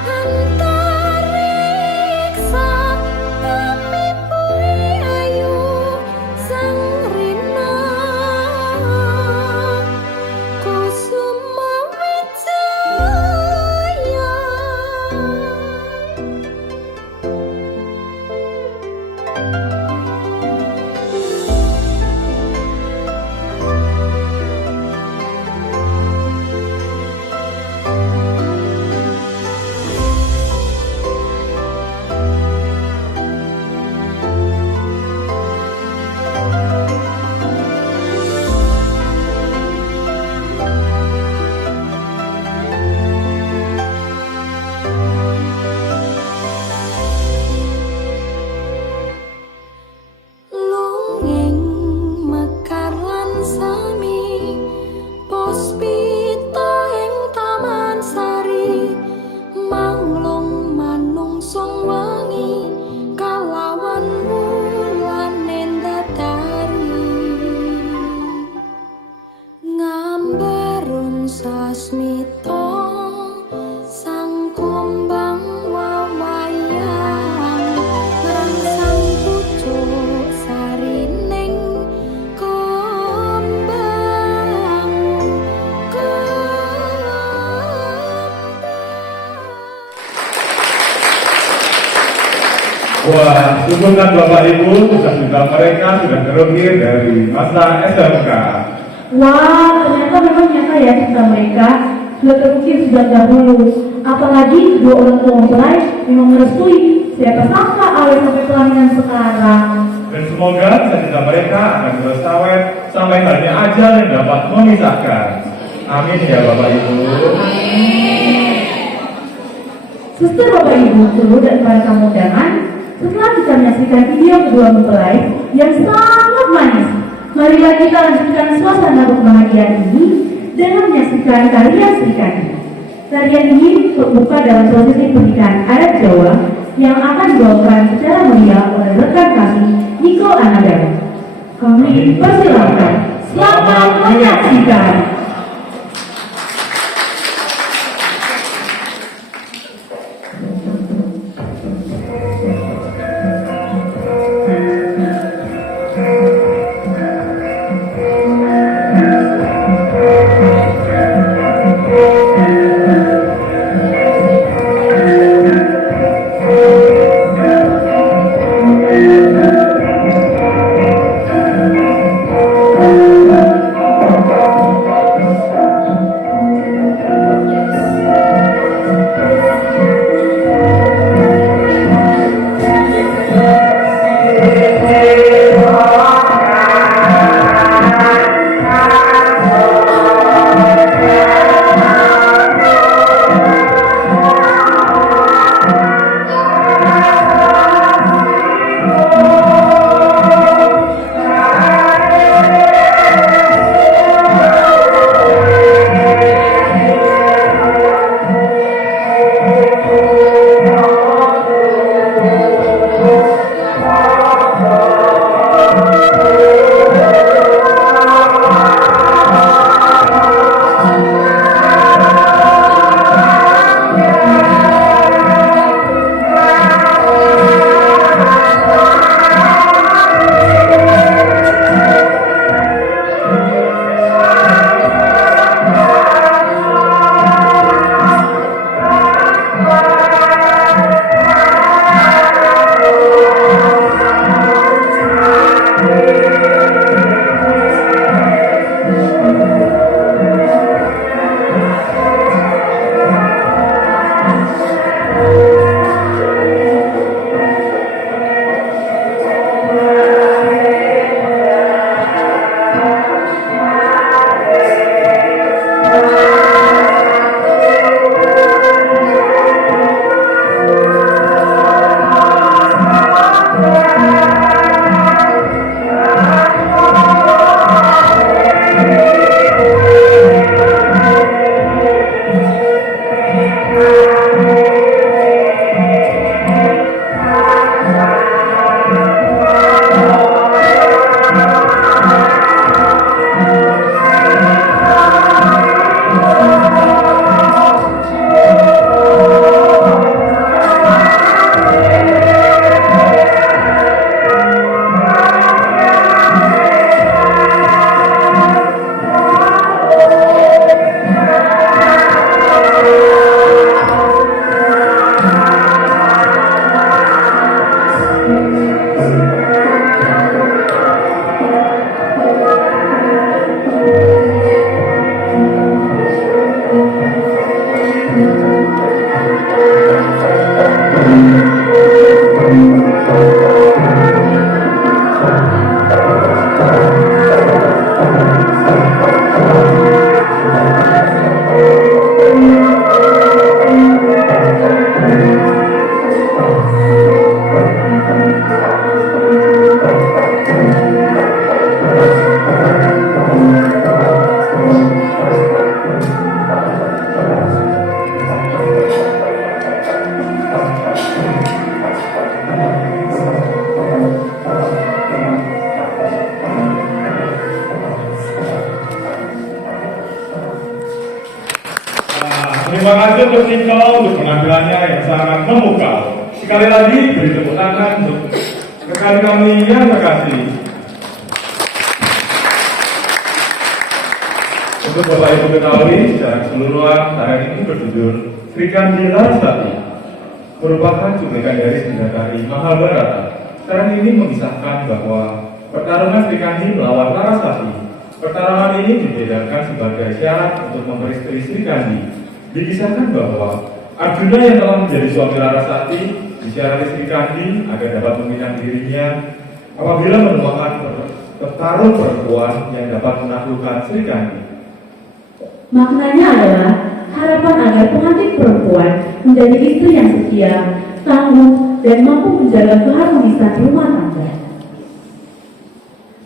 antariksa pamipui ayu sang rina kusuma wijaya. Lunging mekar lan sami puspita ing taman sari manglung manungsung wangi kalawan wulane ndatari ngambarun sasmita sang kumbang wewayang ngrangsang pucuk sarining kembang Wah, syukurkan Bapak Ibu, sudah mereka sudah terukir dari masa SMK. Wah, ternyata memang nyata ya cerita mereka sudah terukir sejak dahulu. Apalagi dua orang tua mempelai memang merestui. Siapa sangka awet sampai pelaminan sekarang. Dan semoga cerita mereka akan terus awet sampai hanya ajal yang dapat memisahkan. Amin ya Bapak Ibu. Suster, Bapak Ibu, guru dan para tamu undangan, setelah kita menyaksikan video kedua mempelai yang sangat manis, marilah kita lanjutkan suasana kebahagiaan ini dengan menyaksikan tarian Serikandi. Tarian ini terbuka dalam prosesi pernikahan adat Jawa yang akan dibawakan secara meriah oleh rekan kami, Niko Anadara. Kami persilakan. Selamat menyaksikan. Terima kasih untuk Niko untuk penampilannya yang sangat memukau. Sekali lagi beri tepuk tangan untuk rekan kami yang terkasih. Untuk Bapak Ibu ketahui secara keseluruhan tarian ini berjudul Sri Kandi Larasati, merupakan cuplikan dari Bidadari Mahabharata. Tarian ini mengisahkan bahwa pertarungan Sri Kandi melawan Larasati. Pertarungan ini dibedakan sebagai syarat untuk memeristui Sri Kandi. Dikisahkan bahwa Arjuna yang telah menjadi suami Larasati disyarat Sri Kandi agar dapat meminang dirinya apabila menemukan petarung perempuan yang dapat menaklukkan Sri Kandi. Maknanya adalah harapan agar pengantin perempuan menjadi istri yang setia, tangguh, dan mampu menjaga keharmonisan rumah tangga.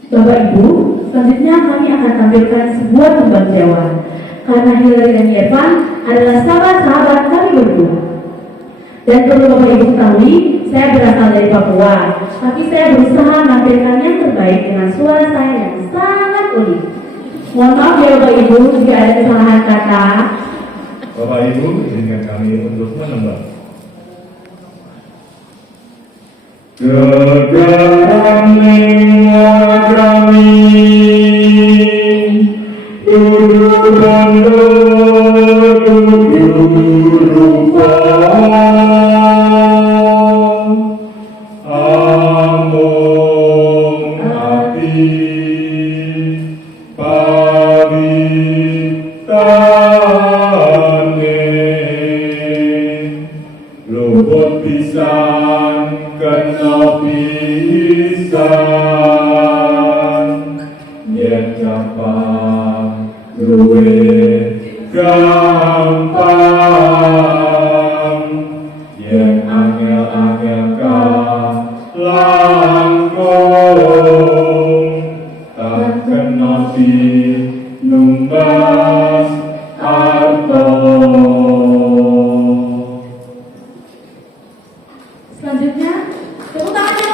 Bapak Ibu, selanjutnya kami akan tampilkan sebuah tembang Jawa. Karena Hillary dan Irfan adalah sahabat-sahabat kami berdua. Dan perlu Bapak Ibu ketahui, saya berasal dari Papua, tapi saya berusaha menampilkan yang terbaik dengan suara saya yang sangat unik. Mohon maaf ya Bapak Ibu jika ada kesalahan kata. Bapak Ibu, izinkan kami untuk menembak. Gegaran ning wadrami dudu bondo dudu rupa amung ati pawitane luput pisan kena pisan yen gampang luwih gampang yen angel-angel langkung tak kena numbas arto. Selanjutnya, tepuk tangan yang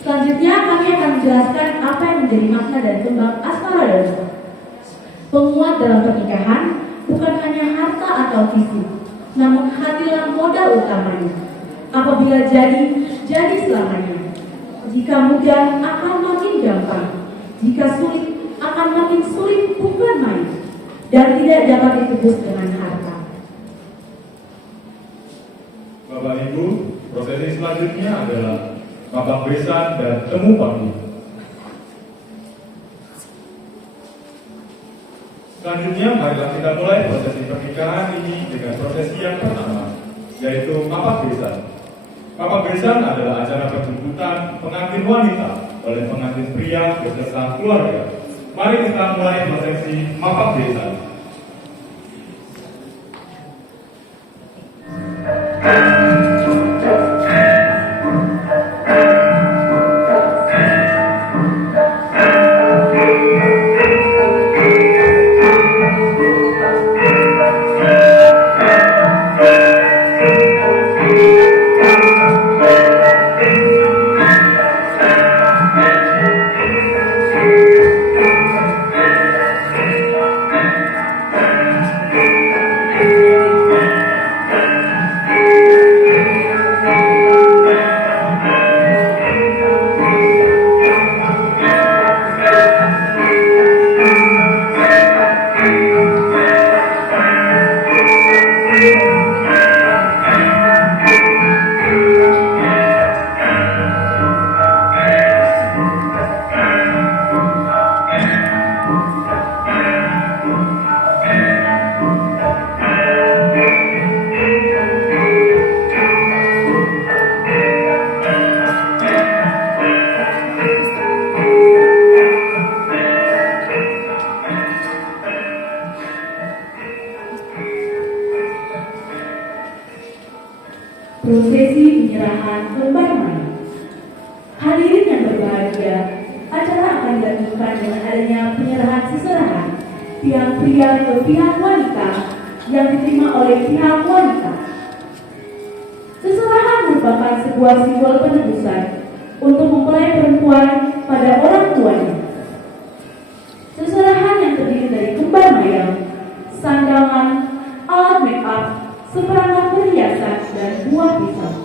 Selanjutnya kami akan menjelaskan apa yang menjadi makna dari tembang Asmara Dosa. Penguat dalam pernikahan bukan hanya harta atau fisik, namun hatilah modal utamanya. Apabila jadi selamanya. Jika mudah akan makin gampang, jika sulit akan makin sulit bukan main, dan tidak dapat ditebus dengan harta. Bapak Ibu, prosesi selanjutnya adalah babak besan dan temu pagi. Selanjutnya, marilah kita mulai prosesi pernikahan ini dengan prosesi yang pertama, yaitu mapak besan. Mapak besan adalah acara penjemputan pengantin wanita oleh pengantin pria beserta keluarga. Mari kita mulai prosesi mapak besan. Prosesi penyerahan lembar mayat. Hadirin yang berbahagia, acara akan dilanjutkan dengan adanya penyerahan seserahan pihak pria ke pihak wanita yang diterima oleh pihak wanita. Seserahan merupakan sebuah simbol penebusan untuk mempelai perempuan pada orang tuanya. Seserahan yang terdiri dari kembar mayang, sandangan, alat make up, seperangkat perhiasan, dan buah pisang.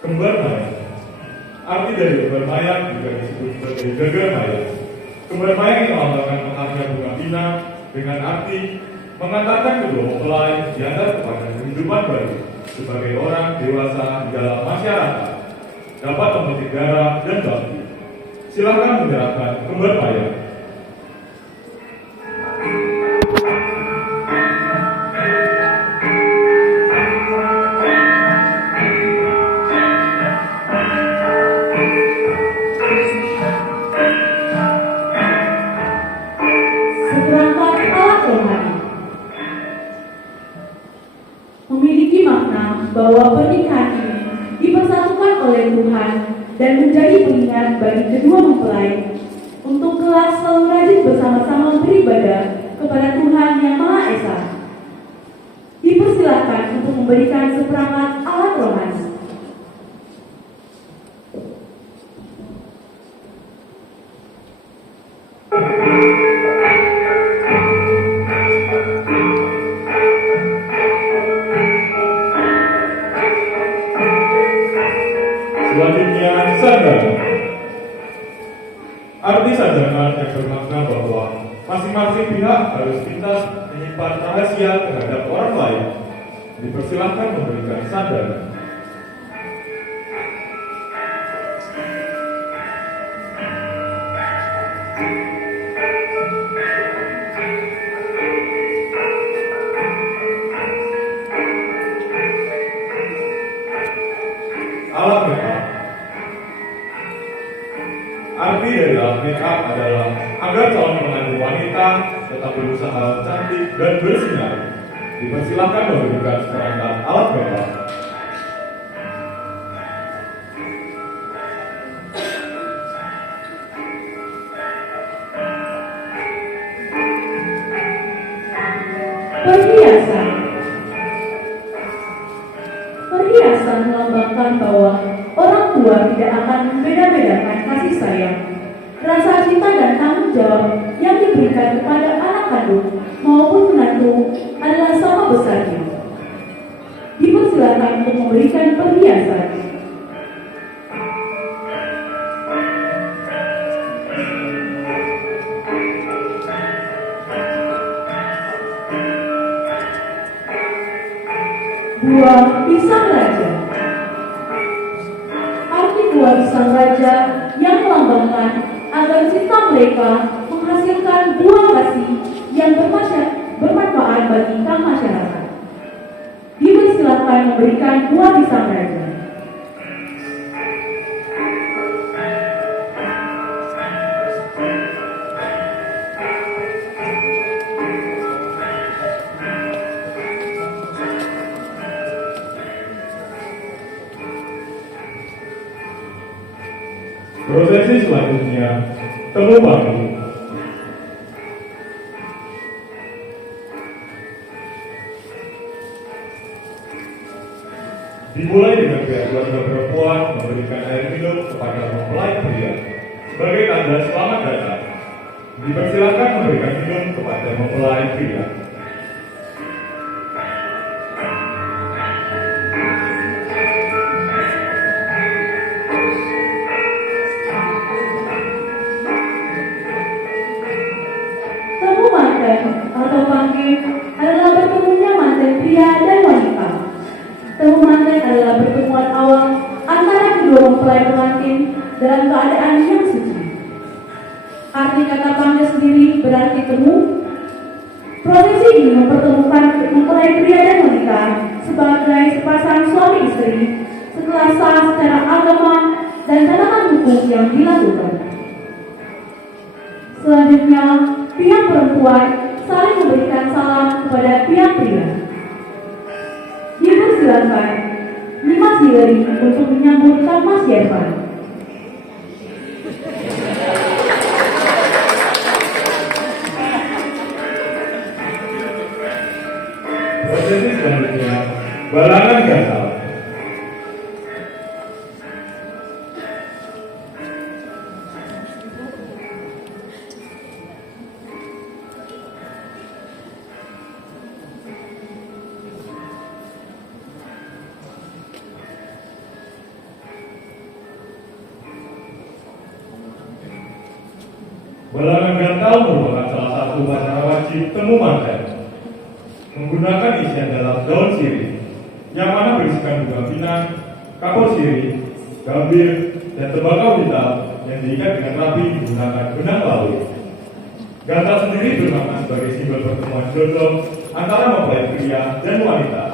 Kembar mayang. Arti dari kembar mayang juga disebut sebagai gagal mayang. Kembar mayang yang melambangkan mekatnya bunga pinang dengan arti mengantarkan kedua mempelai diantar kepada kehidupan baru sebagai orang dewasa di dalam masyarakat, dapat memetik darah dan bakti. Silakan menyerahkan kembar mayang. Seperangkat alat rohani memiliki makna bahwa pernikahan ini dipersatukan oleh Tuhan dan menjadi pengingat bagi kedua mempelai untuk kelak selalu rajin bersama-sama beribadah kepada Tuhan yang Maha Esa. Dipersilakan untuk memberikan seperangkat alat rohani. Selanjutnya, sandangan. Arti sandangan yang bermakna bahwa masing-masing pihak harus pintas menyimpan rahasia terhadap orang lain. Dipersilahkan memberikan sandangan. Alat make up. Arti dari alat make up adalah agar calon pengantin wanita tetap berusaha cantik dan bersinar. Dipersilakan memberikan seperangkat alat make up. Perhiasan. Perhiasan melambangkan bahwa orang tua tidak akan membeda-bedakan kasih sayang, rasa cinta dan tanggung jawab yang diberikan kepada anak kandung maupun menantu adalah sama besarnya. Dipersilakan untuk memberikan perhiasan. Buah pisang raja. Arti buah pisang raja yang melambangkan agar cinta mereka menghasilkan buah kasih yang bermanfaat bagi masyarakat. Dipersilakan memberikan buah pisang raja. Prosesi selanjutnya, temu pagi. Dimulai dengan pihak keluarga perempuan memberikan air minum kepada mempelai pria sebagai tanda selamat datang. Dipersilakan memberikan minum kepada mempelai pria. Temu manten atau panggil adalah bertemunya manten pria dan wanita. Temu manten adalah pertemuan awal antara kedua mempelai pengantin dalam keadaan yang suci. Arti kata panggil sendiri berarti temu. Prosesi ini mempertemukan mempelai pria dan wanita sebagai sepasang suami istri setelah sah secara agama dan catatan hukum yang dilakukan. Selanjutnya, pihak perempuan saling memberikan salam kepada pihak pria. Dipersilakan Mas Hillary untuk menyambut Mas Yervan. Prosesi selanjutnya, balangan gatal. Bolangan gantal merupakan salah satu upacara wajib temu manten. Menggunakan isian dalam daun sirih, yang mana berisikan bunga pinang, kapur sirih, gambir, dan tembakau hitam yang diikat dengan rapi menggunakan benang laut. Gantal sendiri bermakna sebagai simbol pertemuan jodoh antara mempelai pria dan wanita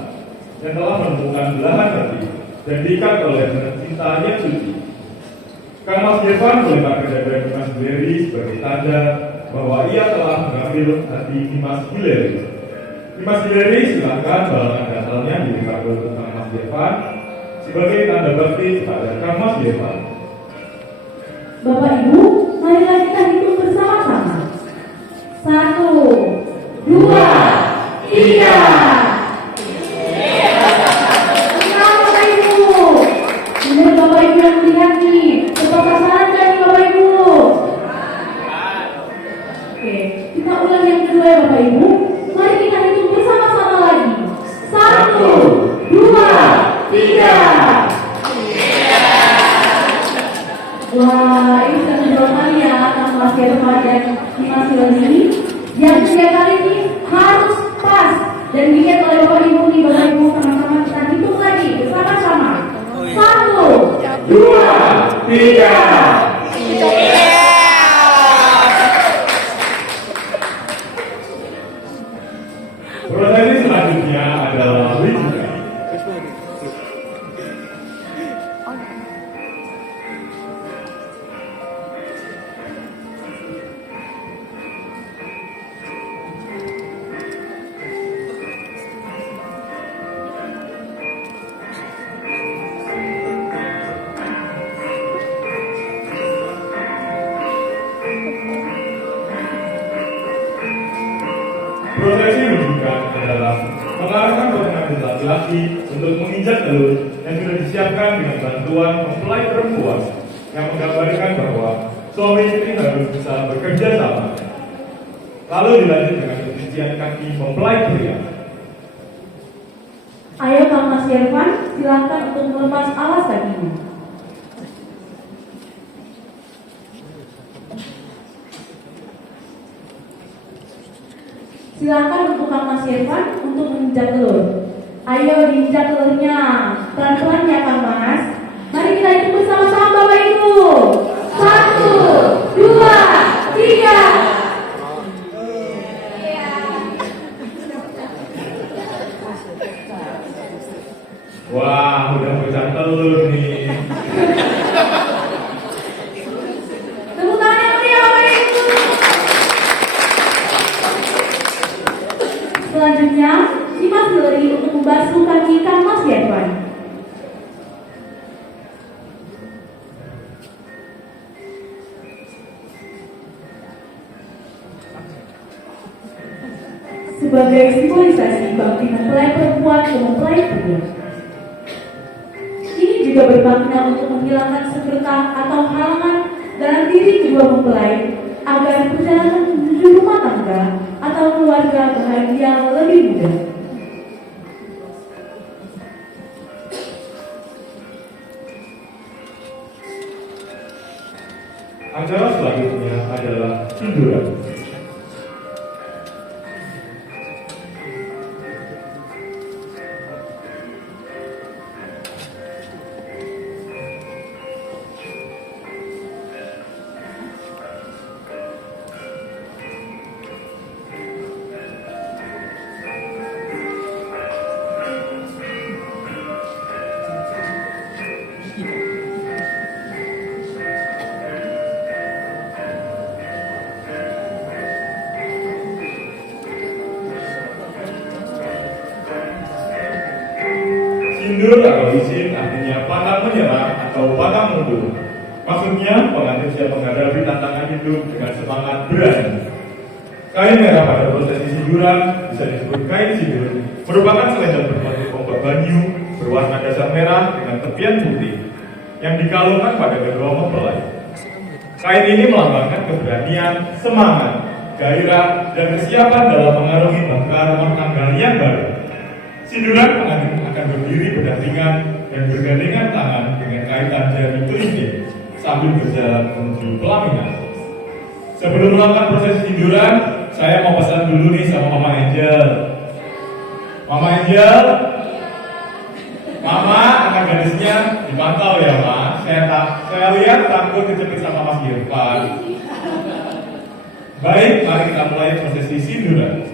yang telah menemukan belahan hati dan diikat oleh benang cinta yang suci. Kang Mas Irfan meletakkan dada Mas Hillary sebagai tanda bahwa ia telah mengambil hati Mas Hillary. Mas Hillary silakan balangan gantalnya diberikan ke Kang Mas Irfan sebagai tanda bakti kepada Kang Mas Irfan. Bapak Ibu, marilah kita hitung bersama-sama. 1, 2, 3. Bapak Ibu, benar Bapak Ibu yang melihat nih, tepat sasaran kan nih Bapak Ibu? Oke, kita ulang yang kedua ya Bapak Ibu. Mari kita hitung bersama-sama lagi. 1, 2, 3. Wah, ini sudah kedua kali ya Kang Mas Irfan dan Mas Hillary. Yang ketiga kali ini harus pas dan dilihat oleh Bapak Ibu nih. Bapak Ibu sama-sama kita hitung lagi bersama-sama. 1, 2, 3. Prosesi selanjutnya adalah wisuda. Prosesi wisuda adalah mengarahkan pengantin laki-laki untuk menginjak telur yang sudah disiapkan dengan bantuan mempelai perempuan yang menggambarkan bahwa suami istri harus bisa bekerja sama. Lalu dilanjut dengan pencucian kaki mempelai pria. Ayo Kang Mas Irfan, silakan untuk melepas alas kakinya. Silakan untuk Kang Mas Irfan untuk menginjak telur. Ayo diinjak telurnya, pelan-pelan ya Kang Mas. Mari kita hitung bersama-sama Bapak Ibu. 1, 2, 3. Wah, udah pecah telur nih. Tepuk tangan yang meriah Bapak Ibu. Selanjutnya, si Mas Hillary untuk membasuh kaki Kang Mas Irfan. Sebagai simbolisasi bakti mempelai perempuan ke mempelai pria. Ini juga bermakna untuk menghilangkan segerta atau halangan dalam diri kedua mempelai agar perjalanan menuju rumah tangga atau keluarga bahagia lebih mudah. Acara selanjutnya adalah sinduran. Sindur atau izin artinya pantang menyerah atau pantang mundur. Maksudnya pengantin siap menghadapi tantangan hidup dengan semangat berani. Kain merah pada prosesi sinduran bisa disebut kain sindur, merupakan selendang berbentuk ombak banyu berwarna dasar merah dengan tepian putih yang dikalungkan pada kedua mempelai. Kain ini melambangkan keberanian, semangat, gairah, dan kesiapan dalam mengarungi bangkai rumah tangga yang baru. Sinduran pengantin akan berdiri berdampingan dan bergandengan tangan dengan kaitan jari kelingking sambil berjalan menuju pelaminan. Sebelum melakukan proses tiduran, saya mau pesan dulu nih sama Mama Angel. Mama Angel, Mama, anak gadisnya dipantau ya, Ma. Saya lihat takut kecepit sama Mas Irfan. Baik, mari kita mulai prosesi sinduran.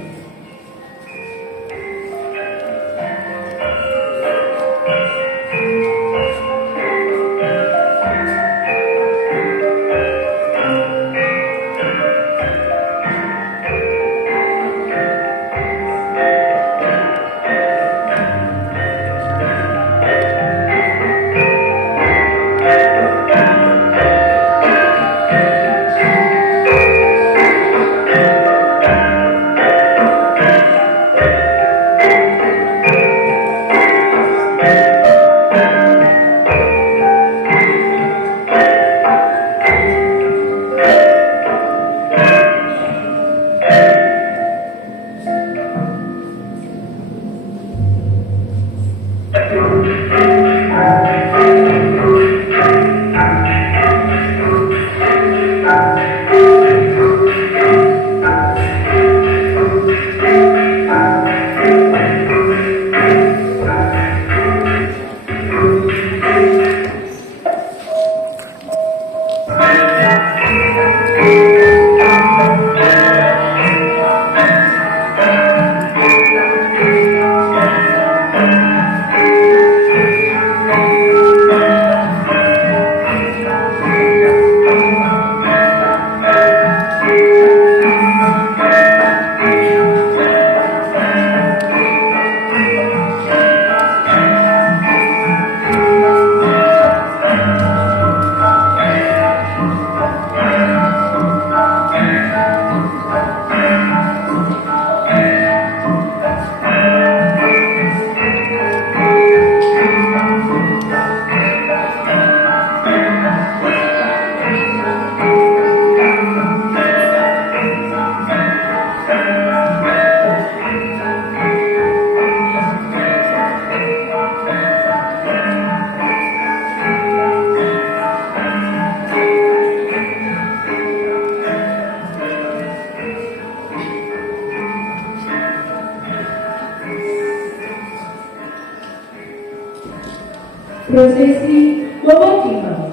Prosesi bobot timbang.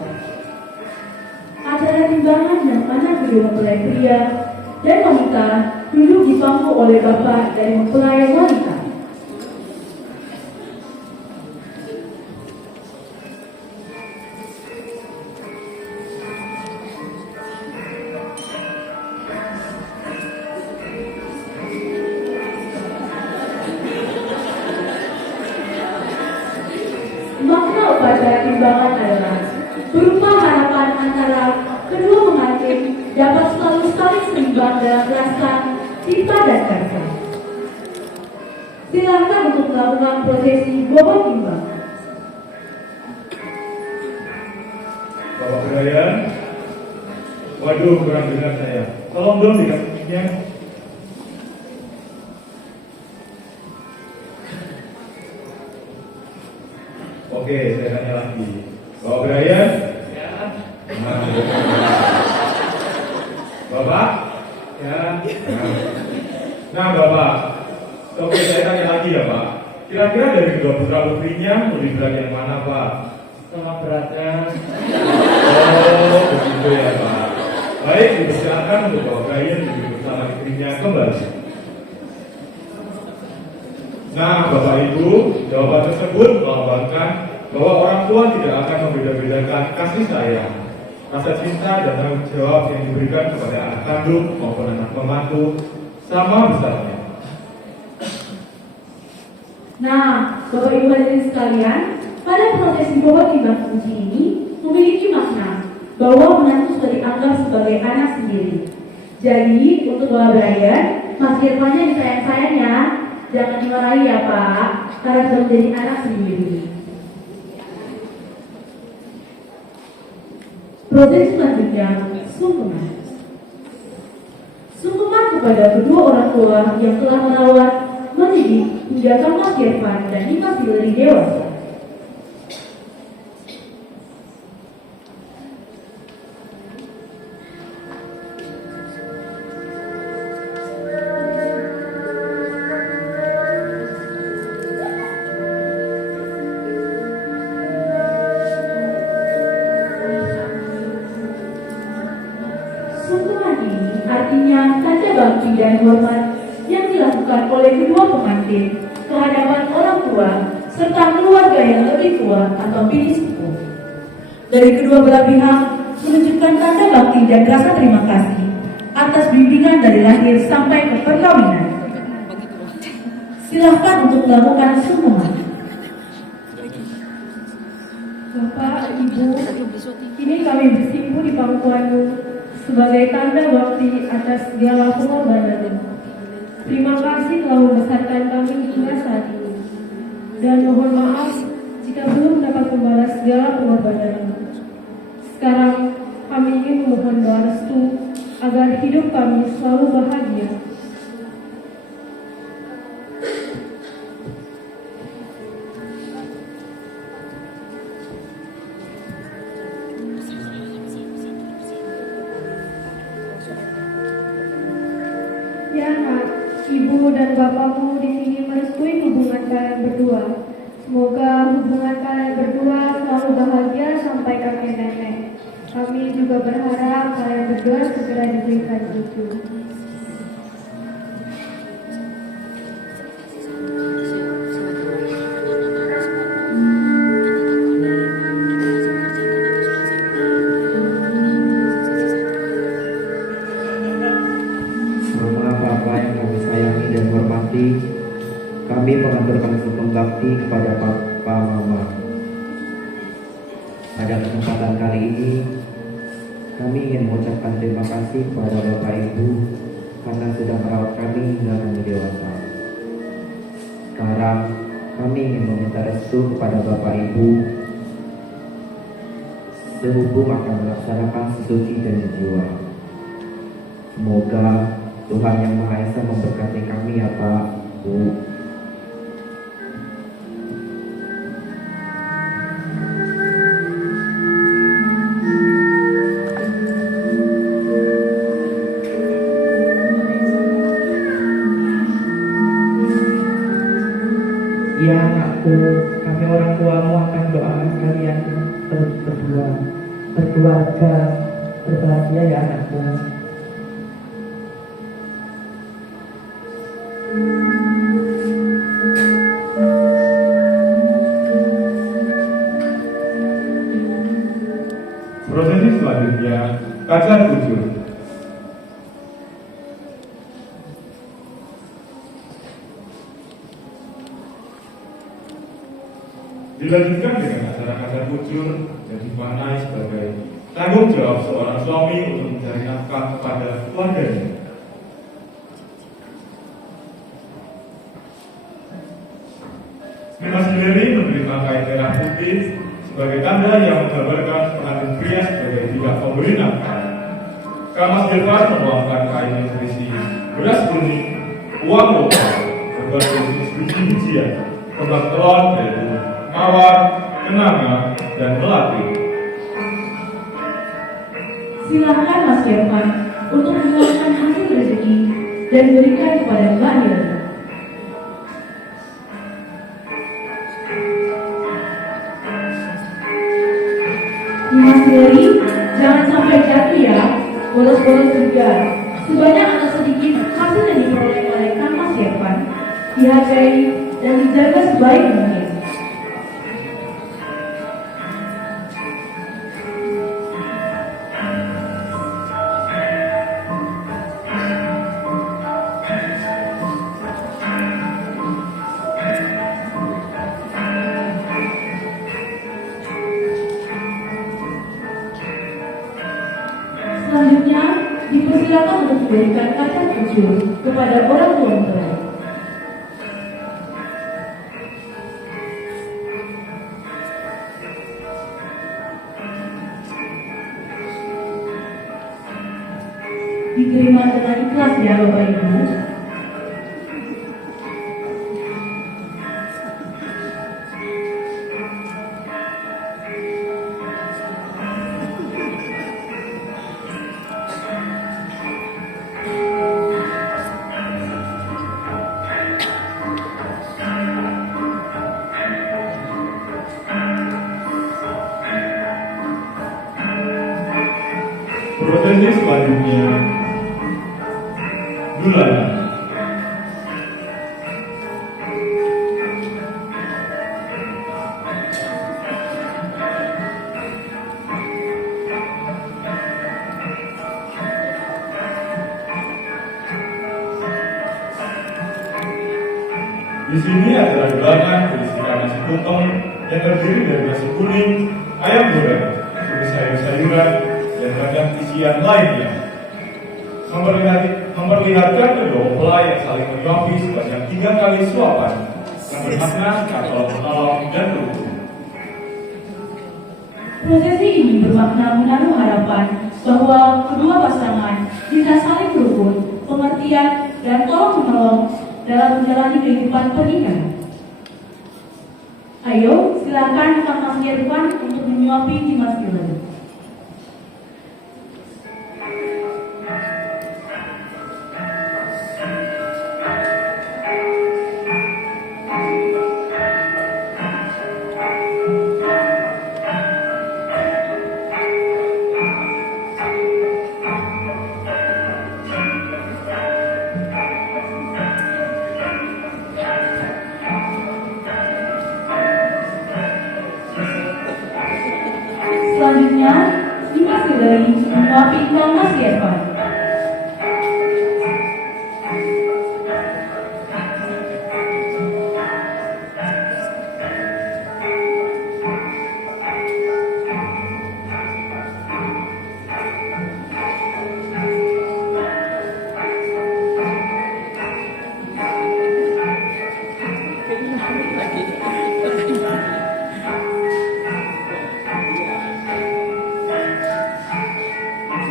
Acara timbangan yang mana kedua mempelai pria dan wanita duduk dipangku oleh bapak dari mempelai wanita. Makna upacara timbangan adalah berupa harapan antara kedua pengantin dapat selalu saling seimbang dalam rasa cinta dan kasih. Silakan untuk melakukan prosesi bobot timbang. Bapak Brian, waduh kurang dengar saya. Tolong dong dikasihnya. Oke, saya tanya lagi. Bapak Brian? Ya. Bapak? Ya. Nah, Bapak. Oke, saya tanya lagi ya, Pak. Kira-kira dari kedua putra putrinya lebih berat yang mana, Pak? Sama beratnya. Oh, begitu ya, Pak. Baik, dipersilakan untuk Bapak Brian duduk bersama istrinya kembali. Nah, Bapak Ibu, jawaban tersebut melambangkan bahwa orang tua tidak akan membeda-bedakan kasih sayang, rasa cinta dan tanggung jawab yang diberikan kepada anak kandung maupun anak pembantu sama besarnya. Nah, Bapak Ibu hadirin sekalian, pada prosesi bobot timbang suci ini memiliki makna bahwa menantu sudah dianggap sebagai anak sendiri. Jadi, untuk Bapak Brian, Mas Irfannya disayang-sayang ya. Jangan dimarahi ya Pak, karena sudah menjadi anak sendiri. Proses selanjutnya, sungkeman. Sungkeman kepada kedua orang tua yang telah merawat, mendidik, hingga Mas Irfan dan Dimas Hillary dewasa. hormat yang dilakukan oleh kedua pengantin ke hadapan orang tua serta keluarga yang lebih tua atau bini sepuh. Dari kedua belah pihak menunjukkan tanda bakti dan rasa terima kasih atas bimbingan dari lahir sampai ke perkawinan. Silahkan untuk melakukan semua. Bapak, Ibu, kini kami bersimpu di pangkuanmu sebagai tanda bakti atas segala pengorbananmu. Terima kasih telah membesarkan kami hingga saat ini. Dan mohon maaf jika belum dapat membalas segala pengorbananmu. Sekarang kami ingin memohon doa restu agar hidup kami selalu bahagia. Ya nak, ibu dan bapakmu di sini merestui hubungan kalian berdua. Semoga hubungan kalian berdua selalu bahagia sampai kakek nenek. Kami juga berharap kalian berdua segera diberikan cucu. Kami mengaturkan sembah bakti kepada Papa Mama. Pada kesempatan kali ini, kami ingin mengucapkan terima kasih kepada Bapak Ibu karena sudah merawat kami hingga kami dewasa. Sekarang, kami ingin meminta restu kepada Bapak Ibu sehubung akan melaksanakan sesuci dan jiwa. Semoga Tuhan Yang Maha Esa memberkati kami ya Pak, Bu. Ya anakku, kami orang tuamu akan doakan kalian terus berdua, berkeluarga, berbahagia ya anakku. Prosesi selanjutnya, kaca tujuh. Dilanjutkan dengan acara kaca bujur dan dimaknai sebagai tanggung jawab seorang suami untuk mencari nafkah kepada keluarganya. Mas Hillary menerima kain merah putih sebagai tanda yang menggambarkan pengantin pria sebagai tidak memberi nafkah. Kamas Gilfar membawakan kain yang berisi beras kuning, uang lokal, berbagai jenis biji-bijian, kembang telon, yaitu mawar, kenanga, dan melati. Silakan Mas Irfan untuk mengeluarkan hasil rezeki dan berikan kepada Mbak Hillary. Mas Hillary, jangan sampai jatuh ya, bolos-bolos juga. Sebanyak atau sedikit hasil yang diperoleh oleh Kang Mas Irfan dihargai dan dijaga sebaik mungkin. Selanjutnya, dipersilakan untuk memberikan kaca tujuh kepada orang tua mempelai. Diterima dengan ikhlas ya Bapak Ibu. Prosesi selanjutnya, Dulana. Di sini adalah gelangan berisikan nasi tumpeng yang terdiri dari nasi kuning, ayam goreng, tumis sayur-sayuran, dan ragam isian lainnya. Memperlihatkan kedua mempelai yang saling menyuapi sebanyak 3 kali suapan yang bermakna kata menolong dan rukun. Prosesi ini bermakna menaruh harapan bahwa kedua pasangan bisa saling rukun, pengertian, dan tolong-menolong dalam menjalani kehidupan pernikahan. Ayo, silakan Kakak Irfan untuk menyuapi Dimas Gilbert. Selanjutnya, Dimas Gilbert menyuapi Thomas Irfan.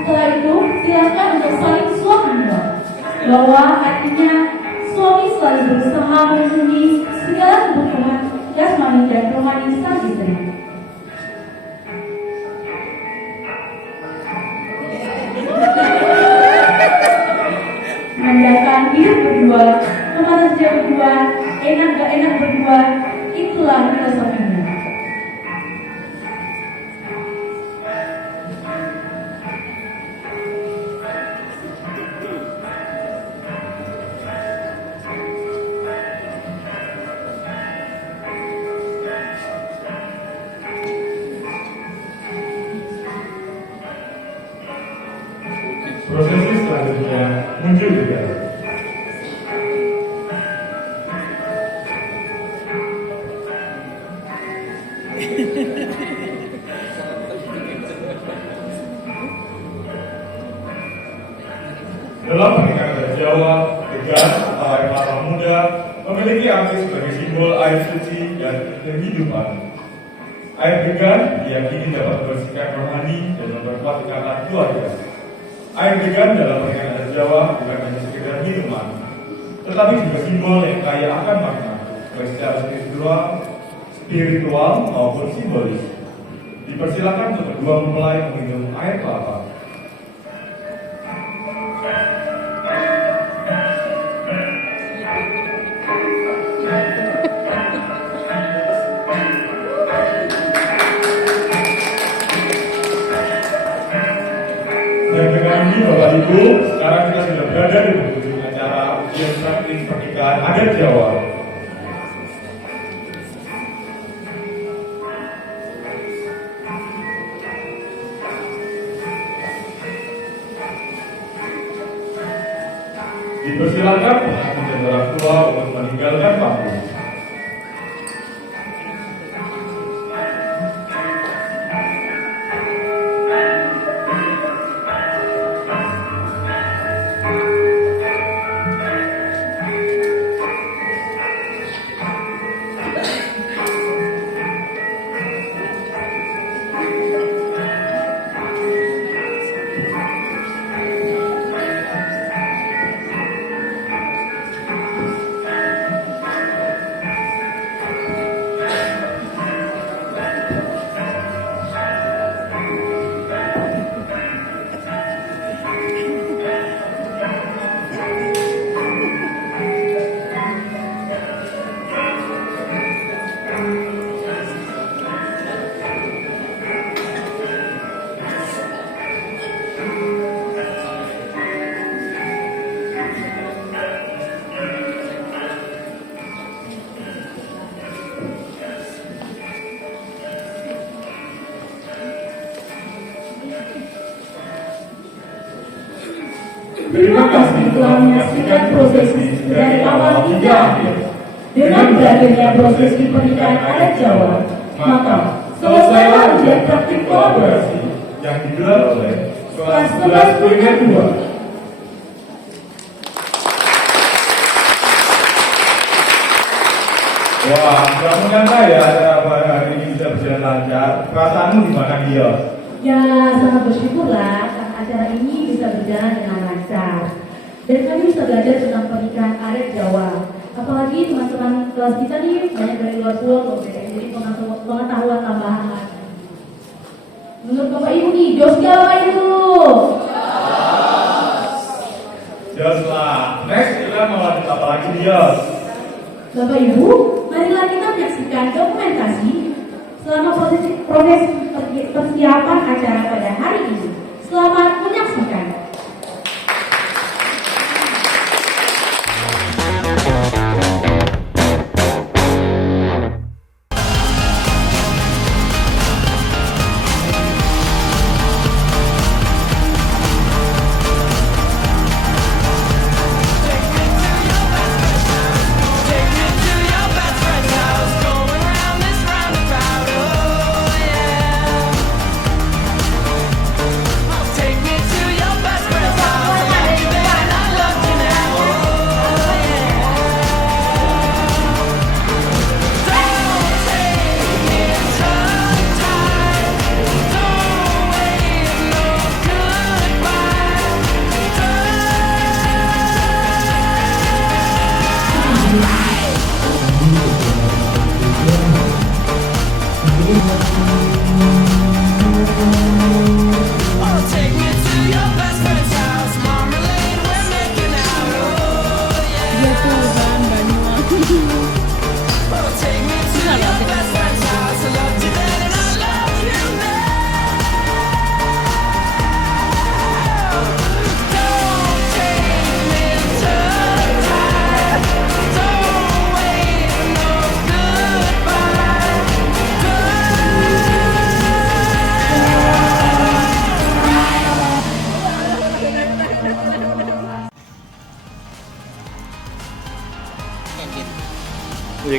Setelah itu, silakan untuk saling suap menyuap, bahwa artinya suami selalu berusaha memenuhi segala kebutuhan jasmani dan rohani sang istri. Menandakan hidup berdua, kemana saja berdua, enak gak enak berdua, itulah filosofinya. Prosesi selanjutnya muncul juga. Dalam pernikahan adat Jawa, degan atau air kelapa muda memiliki arti sebagai simbol air suci dan kehidupan. Air degan diyakini dapat membersihkan rohani dan memperkuat ikatan keluarga. Air degan dalam pernikahan adat Jawa bukan hanya sekedar minuman, tetapi juga simbol yang kaya akan makna, baik secara spiritual maupun simbolis. Dipersilakan untuk kedua mempelai meminum air kelapa. Dan dengan ini Bapak Ibu, sekarang kita sudah berada di penghujung acara ujian praktis pernikahan adat Jawa. Dipersilakan pengantin dan orang tua untuk meninggalkan panggung. Terima kasih telah menyaksikan prosesi dari awal hingga akhir. Dengan berakhirnya prosesi pernikahan adat Jawa, maka selesailah ujian praktik kolaborasi yang digelar oleh kelas 11 kuliner 2. Wah, gak menyangka ya acara hari ini bisa berjalan lancar. Perasaanmu gimana, Dia? Ya, sangat bersyukurlah karena acara ini bisa berjalan dengan lancar. Dan kami bisa belajar tentang pernikahan adat Jawa. Apalagi teman-teman kelas kita nih banyak dari luar pulau loh, jadi pengetahuan tambahan. Menurut Bapak Ibu nih, jos gak Bapak Ibu? Jos lah. Next kita mau lanjut apa lagi, Dia? Bapak Ibu, marilah kita menyaksikan dokumentasi selama proses persiapan acara pada hari ini. Selamat menyaksikan.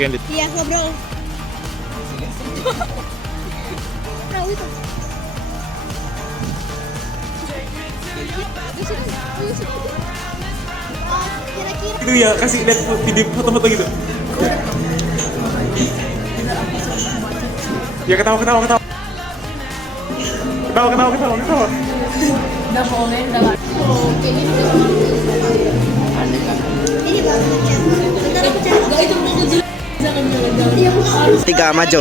Iya, ngobrol. Tahu itu. Kira-kira itu ya, kasih lihat video foto-foto gitu. Ya ketawa. udah boleh, udah nggak. Ini bagus ya. Enggak itu mau jalan. Jangan. 3 maju.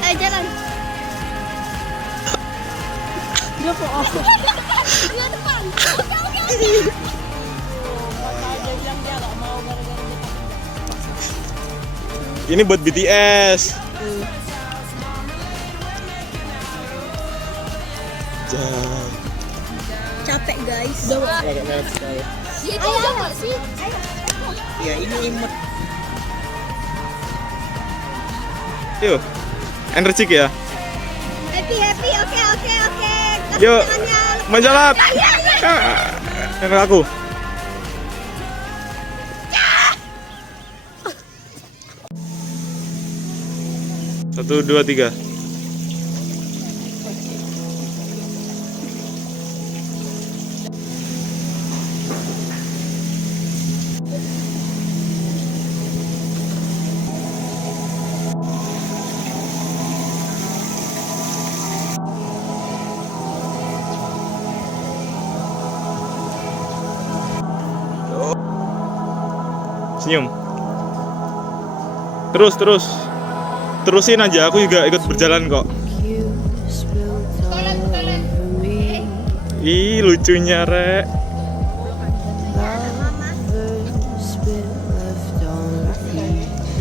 Ayo jalan. Dia kok aku. Dia depan. Oke. Ini buat BTS. Capek guys. Ayo sih. Ya ini imut. Yuk, energik ya. Happy. Oke. Yuk, menjalat. Yang aku. Satu, dua, tiga. Senyum. Terusin aja, aku juga ikut berjalan kok. Ih, lucunya Rek.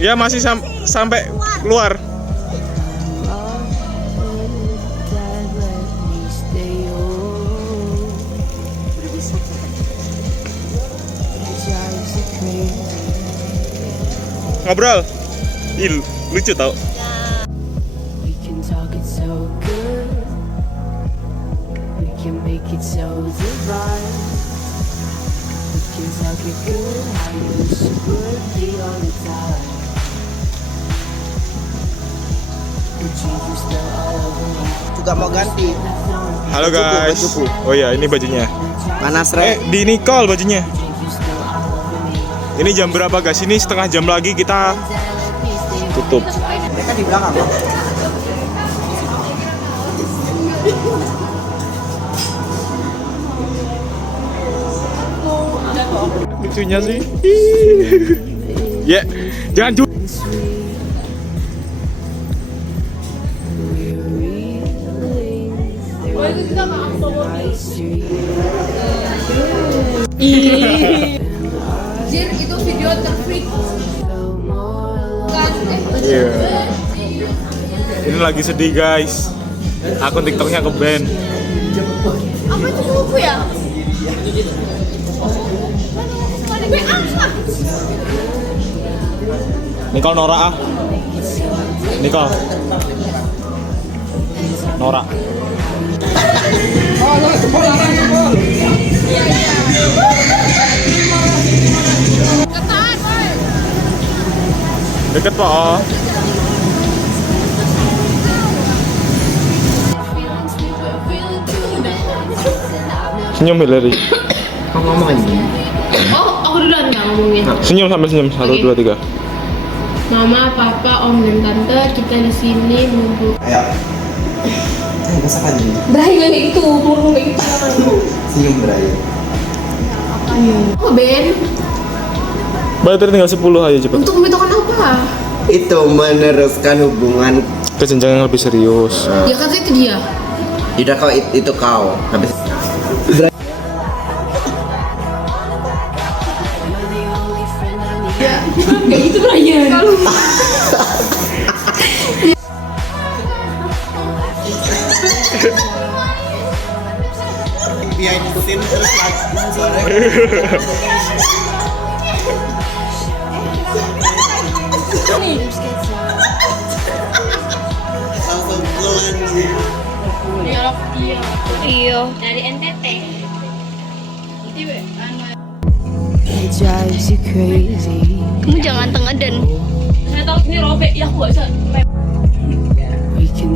Ya masih sampai keluar. Ngobrol. Ih, lucu tau. Talk it good, how you used to put me all the time. Juga mau ganti. Halo guys. Bajuku. Oh ya, ini bajunya. Panas, Re. Di Nicole bajunya. Ini jam berapa guys? Ini setengah jam lagi kita tutup. Mereka di belakang loh. Lucunya sih. Ya, jangan cu. Jir, itu video terfreak. Iya. Ini lagi sedih guys. Akun TikToknya ke-ban. Apa itu buku ya? Nicole Nora ah. Nicole. Nora. Deket Pak. Oh. Senyum Hillary. Kamu ngomong ini. Oh, aku duluan nggak ngomongin. Senyum sampai senyum. 1, 2, 3. Mama, papa, om dan tante, kita di sini nunggu. Ayo. Masa kan ini? Berahi kayak gitu, turun kayak gitu. Senyum berakhir. Oh Ben, Baterai tinggal 10 aja cepat. untuk membutuhkan apa? Itu meneruskan hubungan Ke jenjang yang lebih serius. Ya kan itu dia. Yaudah kau itu kau. Habis Kayak gitu Brian. behind the scene terus langsung pulang sih. Rio dari NTT. Kamu jangan tengeden. Saya tahu ini robek, ya aku gak bisa.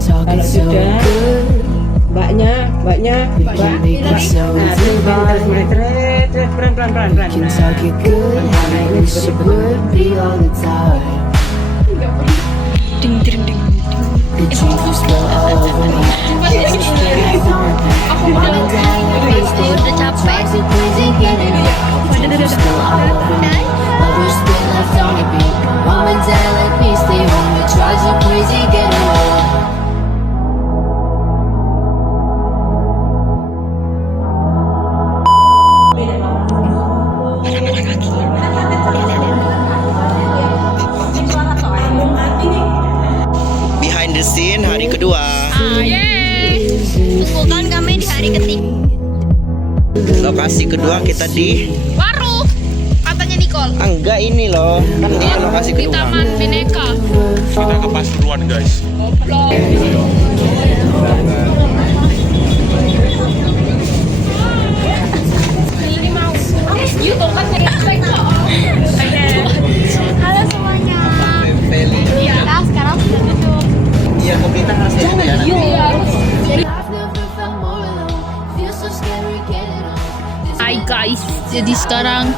Kalau sudah mbaknya mbak terus pelan Ding ding ding. Aku udah capek. Behind the scene hari kedua. Tunggukan kami di hari ketiga. Lokasi kedua kita di Waru, katanya Nicole. enggak ini loh, kan di lokasi Di kedua. Taman Bineka. Kita ke Pasuruan guys. Ini mau. YouTube kan Halo semuanya. Iya, sekarang sudah tutup. Iya, pemerintah harus itu ya nanti. Hai guys, jadi sekarang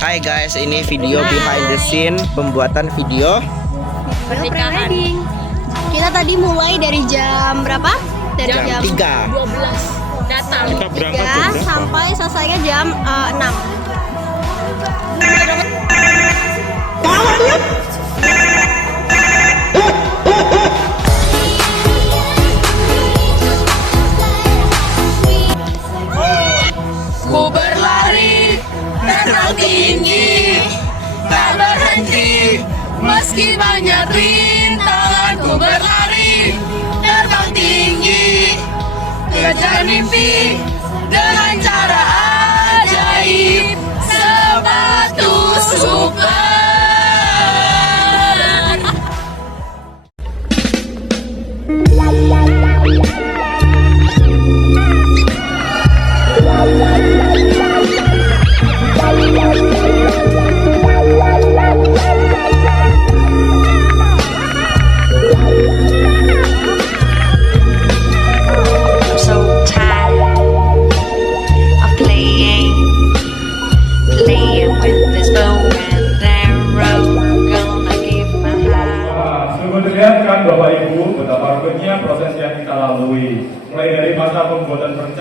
Hai guys, ini video behind the scene pembuatan video pernikahan. Kita tadi mulai dari jam berapa? Dari jam 3. 12 datang. Kita berangkat jam 3 berapa? sampai selesainya jam 6. Ku berlari terbang tinggi, tak berhenti meski banyak rintangan. Ku berlari terbang tinggi, kejar mimpi dengan cara ajaib. Sepatu super.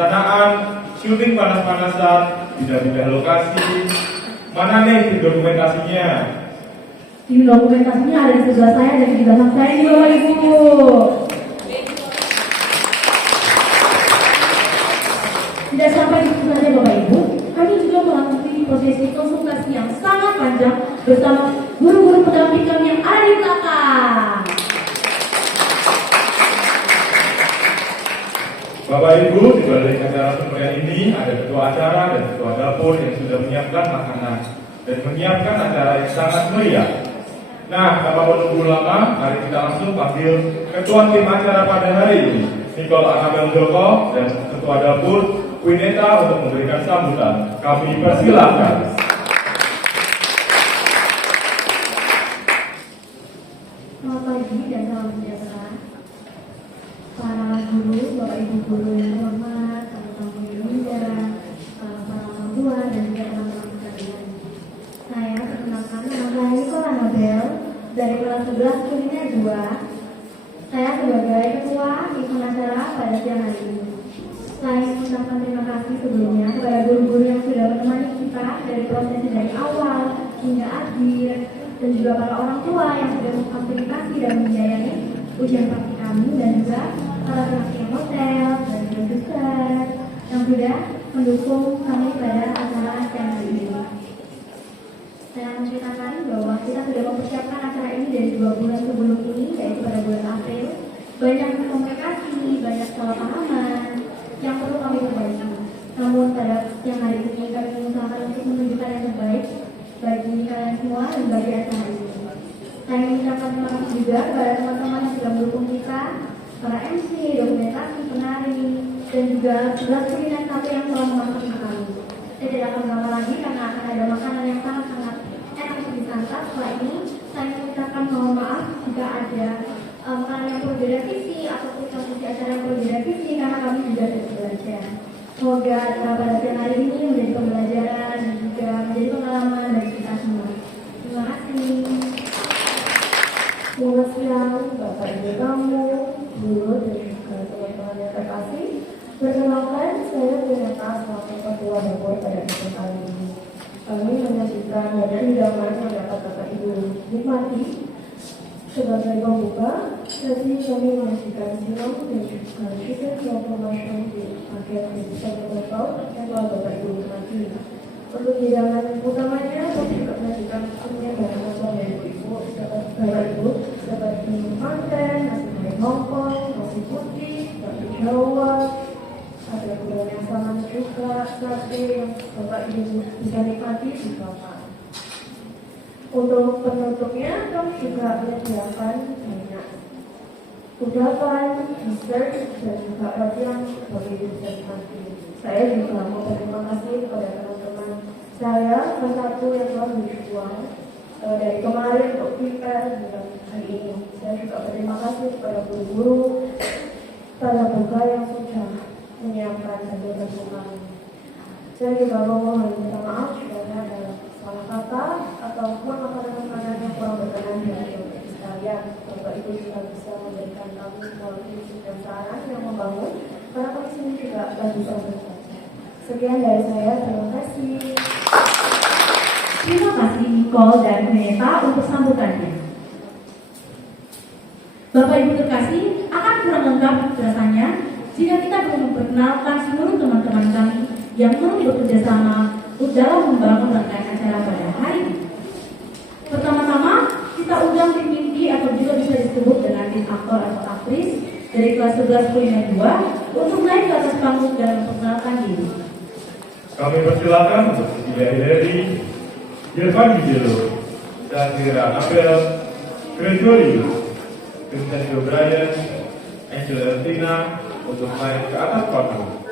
perencanaan, syuting panas-panasan, pindah-pindah lokasi. Mana nih tim dokumentasinya? Tim dokumentasinya ada di sebelah saya dan di belakang saya nih Bapak Ibu. Tidak sampai di situ saja Bapak Ibu, kami juga melakukan prosesi konsultasi yang sangat panjang bersama guru-guru pendamping kami yang ada di belakang. Bapak Ibu, di balik acara semeriah ini ada ketua acara dan ketua dapur yang sudah menyiapkan makanan dan menyiapkan acara yang sangat meriah. Nah, tanpa menunggu lama, mari kita langsung panggil ketua tim acara pada hari ini, Nicole Anabel Joko, dan ketua dapur Wineta untuk memberikan sambutan. Kami persilahkan. Selamat pagi dan salam sejahtera. Para guru, Bapak Ibu guru yang hormat, tamu-tamu yang indah, para orang tua dan juga teman-teman sekalian. Saya perkenalkan nama saya Nicole Anabel dari kelas 11 kuliner 2. Saya sebagai ketua event acara pada siang hari ini. Saya mengucapkan terima kasih sebelumnya kepada guru-guru yang sudah menemani kita dari proses dari awal hingga akhir, dan juga para orang tua yang sudah mengkonsentrasi dan membiayai ujian praktik kami, dan juga para pelaksana hotel dan produser yang sudah mendukung kami pada acara siang hari ini. Saya menceritakan bahwa kita sudah mempersiapkan acara ini dari 2 bulan sebelum ini, yaitu pada bulan April. Banyak komunikasi, banyak salah pahaman yang perlu kami perbaiki. Namun pada siang hari ini kami mengusahakan untuk menunjukkan yang terbaik bagi kalian semua dan bagi acara ini. Saya mengucapkan terima kasih juga kepada teman-teman yang sudah mendukung kita, para MC, dokumentasi, penari, dan juga 11 kuliner satu yang telah memasak kami. Saya tidak akan lama lagi karena akan ada makanan yang sangat-sangat enak untuk disantap. Setelah ini saya mengucapkan mohon maaf jika ada makanan yang perlu direvisi ataupun kondisi acara yang perlu direvisi, karena kami juga sedang belajar. Semoga pada siang hari ini menjadi pembelajaran dan juga menjadi pengalaman bagi kita semua. Terima kasih. Selamat siang Bapak Ibu tamu, guru dan juga teman-teman yang terkasih. Perkenalkan, saya Wineta selaku ketua dapur pada kesempatan kali ini. Kami menyajikan banyak hidangan yang dapat Bapak Ibu nikmati. Sebagai pembuka, jadi kami menyajikan silang dan juga chicken transformation di akhir satu botol yang telah Bapak Ibu nikmati. Untuk hidangan utamanya, kami juga menyajikan punya bahan asal dari Ibu, Bapak Ibu, seperti manten, nasi goreng Hongkong, nasi putih, nasi Jawa, ada gulai yang sama juga, sate yang Bapak Ibu bisa nikmati di bawah. Untuk penutupnya, kami juga menyediakan banyak kudapan, dessert, dan juga roti yang Bapak Ibu bisa nikmati. Saya juga mau berterima kasih kepada teman-teman saya, salah satu yang telah berjuang dari kemarin untuk prepare dan hari ini. Saya juga berterima kasih kepada guru-guru para buka yang sudah menyiapkan bantuan kami. Saya juga mohon minta maaf jika ada salah kata ataupun makanan-makanan yang kurang berkenan di hati sekalian. Bapak Ibu juga bisa memberikan kami kritik dan saran yang membangun, karena kami sini juga lagi belajar. Sekian dari saya, terima kasih. Terima kasih Nicole dan Wineta untuk sambutannya. Bapak Ibu terkasih, akan kurang lengkap rasanya jika kita belum memperkenalkan seluruh teman-teman kami yang perlu bekerja sama dalam membangun rangkaian acara pada hari ini. Pertama-tama, kita undang tim inti atau juga bisa disebut dengan tim aktor atau aktris dari kelas 11 kuliner 2 untuk naik ke atas panggung dan memperkenalkan diri. Kami persilakan untuk Hilary, Irfan Wijelo, Zahira Anabel, Gregory, Vincent O'Brien, Angela Ertina untuk naik ke atas panggung.